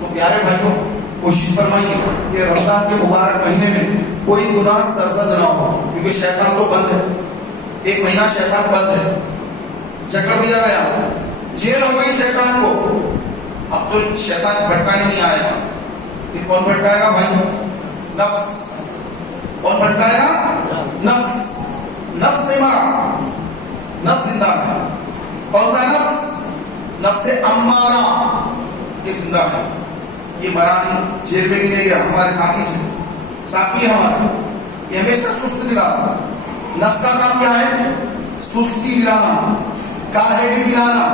تو پیارے بھائیوں, کوشش فرمائیے کہ رمضان کے مبارک مہینے میں کوئی گناہ سرزد نہ ہو, کیونکہ شیطان تو بند ہے, ایک مہینہ شیطان بند ہے, جکڑ دیا گیا, جیل ہو گئی شیطان کو. اب تو شیطان بھٹکانے نہیں آئے گا. پھر کون بھٹکائے گا بھائی؟ نفس. کون بھٹکائے گا؟ نفس. نفس نہیں مرا, نفس زندہ ہے. کون سا نفس؟ نفس امارہ یہ زندہ ہے, یہ مرا نہیں, جیل میں نہیں لے گیا, ہمارے ساتھی سے ساتھی ہمارے, یہ ہمیشہ سست دلانا. نفس کا کام کیا ہے؟ سستی دلانا, کاہلی دلانا,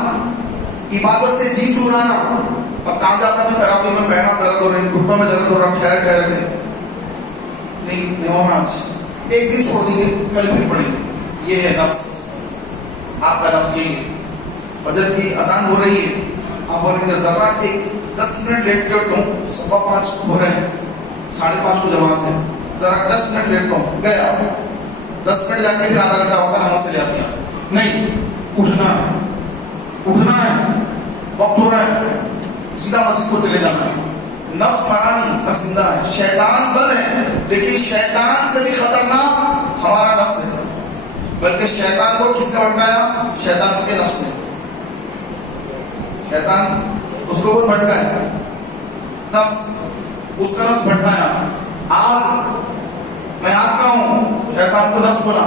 عبادت سے جی چرانا. اب کہاں جاتا ہے تراویح میں پیروں درد ہو رہے ہیں, گھٹنوں میں درد ہو رہا, ٹھہر ٹھہر کے نہیں ہونا, آج ایک دن چھوڑ دیں گے, کل پھر پڑیں گے. یہ ہے نفس. آپ کا نفس یہی ہے. فجر کی اذان ہو رہی ہے, آپ بولیں گے ذرا ایک 10 منٹ لیٹ کے اٹھوں, 5:15 ہو رہے ہیں, 5:30 کو جماعت ہے, ذرا 10 منٹ لیٹ ہوں, گیا 10 منٹ جا کے پھر آدھا گھنٹہ ہوگا, نماز سے لے آتی ہے. نہیں, اٹھنا ہے, اٹھنا ہے, وقت ہو رہا ہے, سیدھا مسجد کو چلے جانا ہے. نفس مرا نہیں, نفس زندہ ہے. شیطان بد ہے, لیکن شیطان سے بھی خطرناک ہمارا نفس ہے. بلکہ شیطان کو کس نے بھٹکایا؟ شیطان کے نفس نے. شیطان اس کو خود بھٹکایا, نفس, اس کا نفس بھٹکایا. آگ, میں آگ کا ہوں, شیطان کو نفس بولا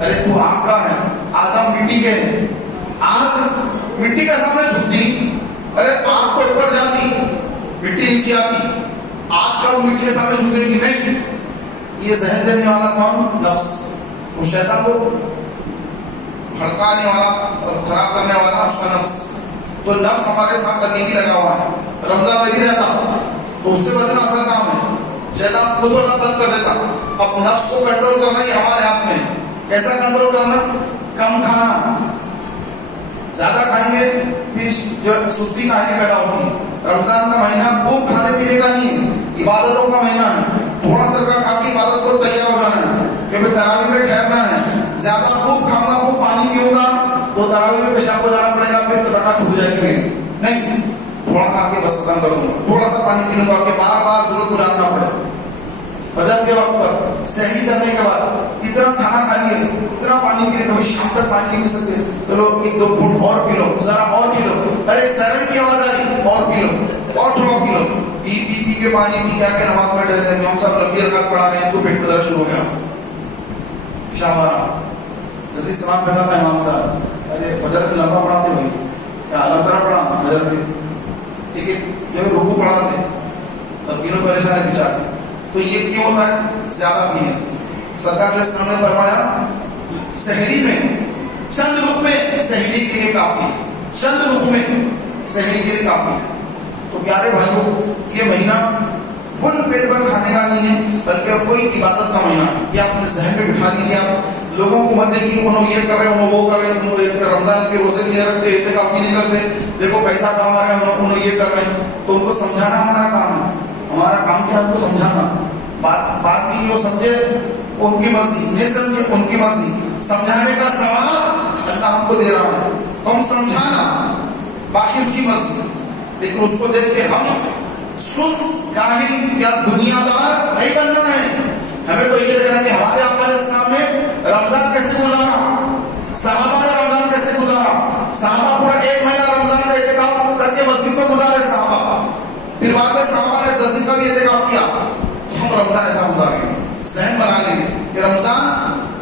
ارے تو آگ کا ہے, آدم مٹی کے ہے. آگ مٹی کے سامنے جھکتی, ارے آگ تو اوپر جاتی, مٹی نیچے آتی. آگ کا مٹی کے سامنے جھکے گی نہیں. یہ ذہن دینے والا کون؟ نفس. وہ شیطان کو بھڑکانے والا اور خراب کرنے والا اس کا نفس. تو نفس ہمارے ساتھ لگے ہی لگا ہوا ہے, رمضان میں بھی رہتا, تو اس سے بچنا اصل کام ہے. شیطان خود بولنا بند کر دیتا. اب نفس کو کنٹرول کرنا ہی ہمارے ہاتھ میں. کیسا کنٹرول کرنا؟ کم کھانا. زیادہ کھائیں گے پھر جو سستی کھانے پیدا ہوتی ہے. رمضان کا مہینہ خوب کھانے پینے کا نہیں, عبادتوں کا مہینہ ہے. تھوڑا سا کھا کے عبادت کو تیار ہو جانا ہے, کیونکہ تراویح میں ٹھہرنا ہے. زیادہ خوب کھاؤں گا, خوب پانی پیوں گا تو تراویح میں پیشاب کو جانا پڑے گا, پھر رکعت چھوٹ جائے گی. نہیں, تھوڑا کھا کے بس ختم کر دوں گا, تھوڑا سا پانی پی لوں گا, کہ بار بار ضرورت کو جاننا پڑے. فجر کے وقت پر سحری کرنے کے بعد اتنا کھانا کھا لیے, اتنا پانی پی لے, کبھی شام تک پانی نہیں پی سکتے, چلو 1-2 گھونٹ اور پی لو, ذرا اور پی لو, ارے سائرن کی آواز آ رہی, اور پی لو, اور تھوڑا پی لو, پی کے پانی پی کے آ کے نماز میں ڈر رہے, ہم سب لمبی رکعت پڑھا رہے ہیں, تو پیٹ میں درد شروع ہو گیا, شام آرا جلدی سلام پھیلا تھا امام صاحب, ارے فجر میں لمبا پڑھاتے بھائی, کیا الگ طرح پڑھا فجر میں, ٹھیک ہے, جب رکوع پڑھاتے تب تینوں پریشان ہے بیچارے. تو یہ کیوں ہوتا ہے؟ زیادہ پینے سے. سرکار علیہ السلام نے فرمایا سحری میں چند لقمے سحری کے لیے کافی, چند لقمے سحری کے لیے کافی. تو پیارے بھائیوں, یہ مہینہ فل پیٹ بھر کھانے کا نہیں ہے, بلکہ فل عبادت کا مہینہ ہے. یہ آپ اپنے ذہن میں بٹھا لیجیے. آپ لوگوں کو مت دیکھیے انہوں یہ کر رہے ہیں, وہ کر رہے ہیں, رمضان کے روزے نہیں رکھتے, اعتکاف نہیں کرتے, دیکھو پیسہ کما رہے ہیں, انہوں یہ کر رہے ہیں. تو ان کو سمجھانا ہمارا کام ہے. ہمارا کام کیا, آپ کو سمجھانا. بات بھی وہ سمجھے ان کی مرضی, نہیں سمجھے ان کی مرضی. سمجھانے کا ثواب اللہ ہم کو دے رہا ہے, تم سمجھانا, باقی اس کی مرضی. لیکن اس کو دیکھ کے ہم سست جاہل یا دنیا دار نہیں بننا ہے. ہمیں تو یہ دیکھنا کہ ہمارے آقا علیہ السلام نے رمضان کیسے گزارا, صحابہ نے رمضان کیسے گزارا. صحابہ پورا 1 مہینہ رمضان کا اعتکاف کر کے مسجد میں گزارے صحابہ, پھر بعد میں صحابہ نے 10 دن کا بھی اعتکاف کیا. ہم رمضان ایسا گزاریں گے, ذہن بنا لیں گے کہ رمضان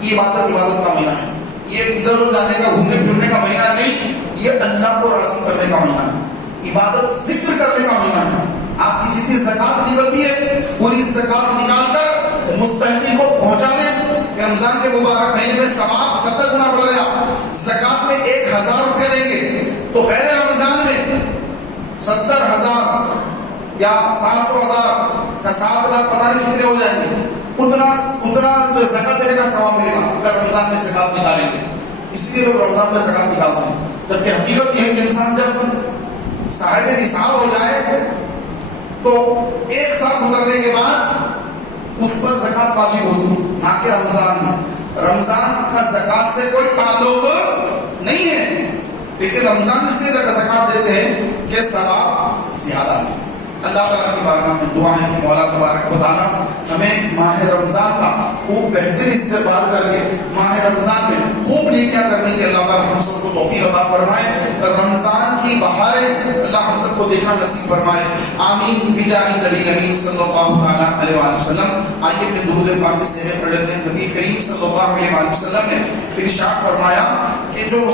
یہ عبادت کا مہینہ ہے, یہ ادھر ادھر جانے کا گھومنے پھرنے کا مہینہ نہیں, یہ اللہ کو راضی کرنے کا مہینہ ہے, عبادت ذکر کرنے کا مہینہ ہے. آپ کی جتنی زکات نکلتی ہے پوری زکات نکال کر مستحقین کو پہنچا دیں کہ رمضان کے مبارک مہینے میں ثواب 70 گنا بڑھ گیا. زکات میں 1000 روپے دیں گے تو خیر رمضان میں 70,000 یا 700,000 یا 7 لاکھ پتہ نہیں کتنے ہو جائیں گے, اتنا زکات دینے کا ثواب ملے گا اگر رمضان میں زکات نکالیں گے. اس لیے لوگ رمضان میں زکات نکالتے ہیں. جبکہ حقیقت یہ ہے کہ انسان جب صاحب نصاب ہو جائے تو 1 سال گزرنے کے بعد اس پر زکات واجب ہوتی ہے, نہ کہ رمضان میں. رمضان کا زکات سے کوئی تعلق نہیں ہے, لیکن رمضان اس لیے زکات دیتے ہیں کہ ثواب زیادہ ہے. اللہ تعالیٰ کی بارگاہ میں دعا ہے کہ مولا تبارک و تعالیٰ ہمیں ماہ رمضان کا خوب بہتر استقبال کر کے ماہ رمضان میں خوب نیکیاں کرنے کے اللہ تعالیٰ ہم سب کو توفیق عطا فرمائے. رمضان کی بہاریں اللہ ہم سب کو دیکھنا نصیب فرمائے. آمین بجاہ نبی کریم صلی اللہ علیہ وآلہ وسلم. آئیے اپنے درود پاک کے صحیح پڑھ لیتے ہیں. نبی کریم صلی اللہ علیہ وآلہ وسلم نے ارشاد فرمایا کہ جو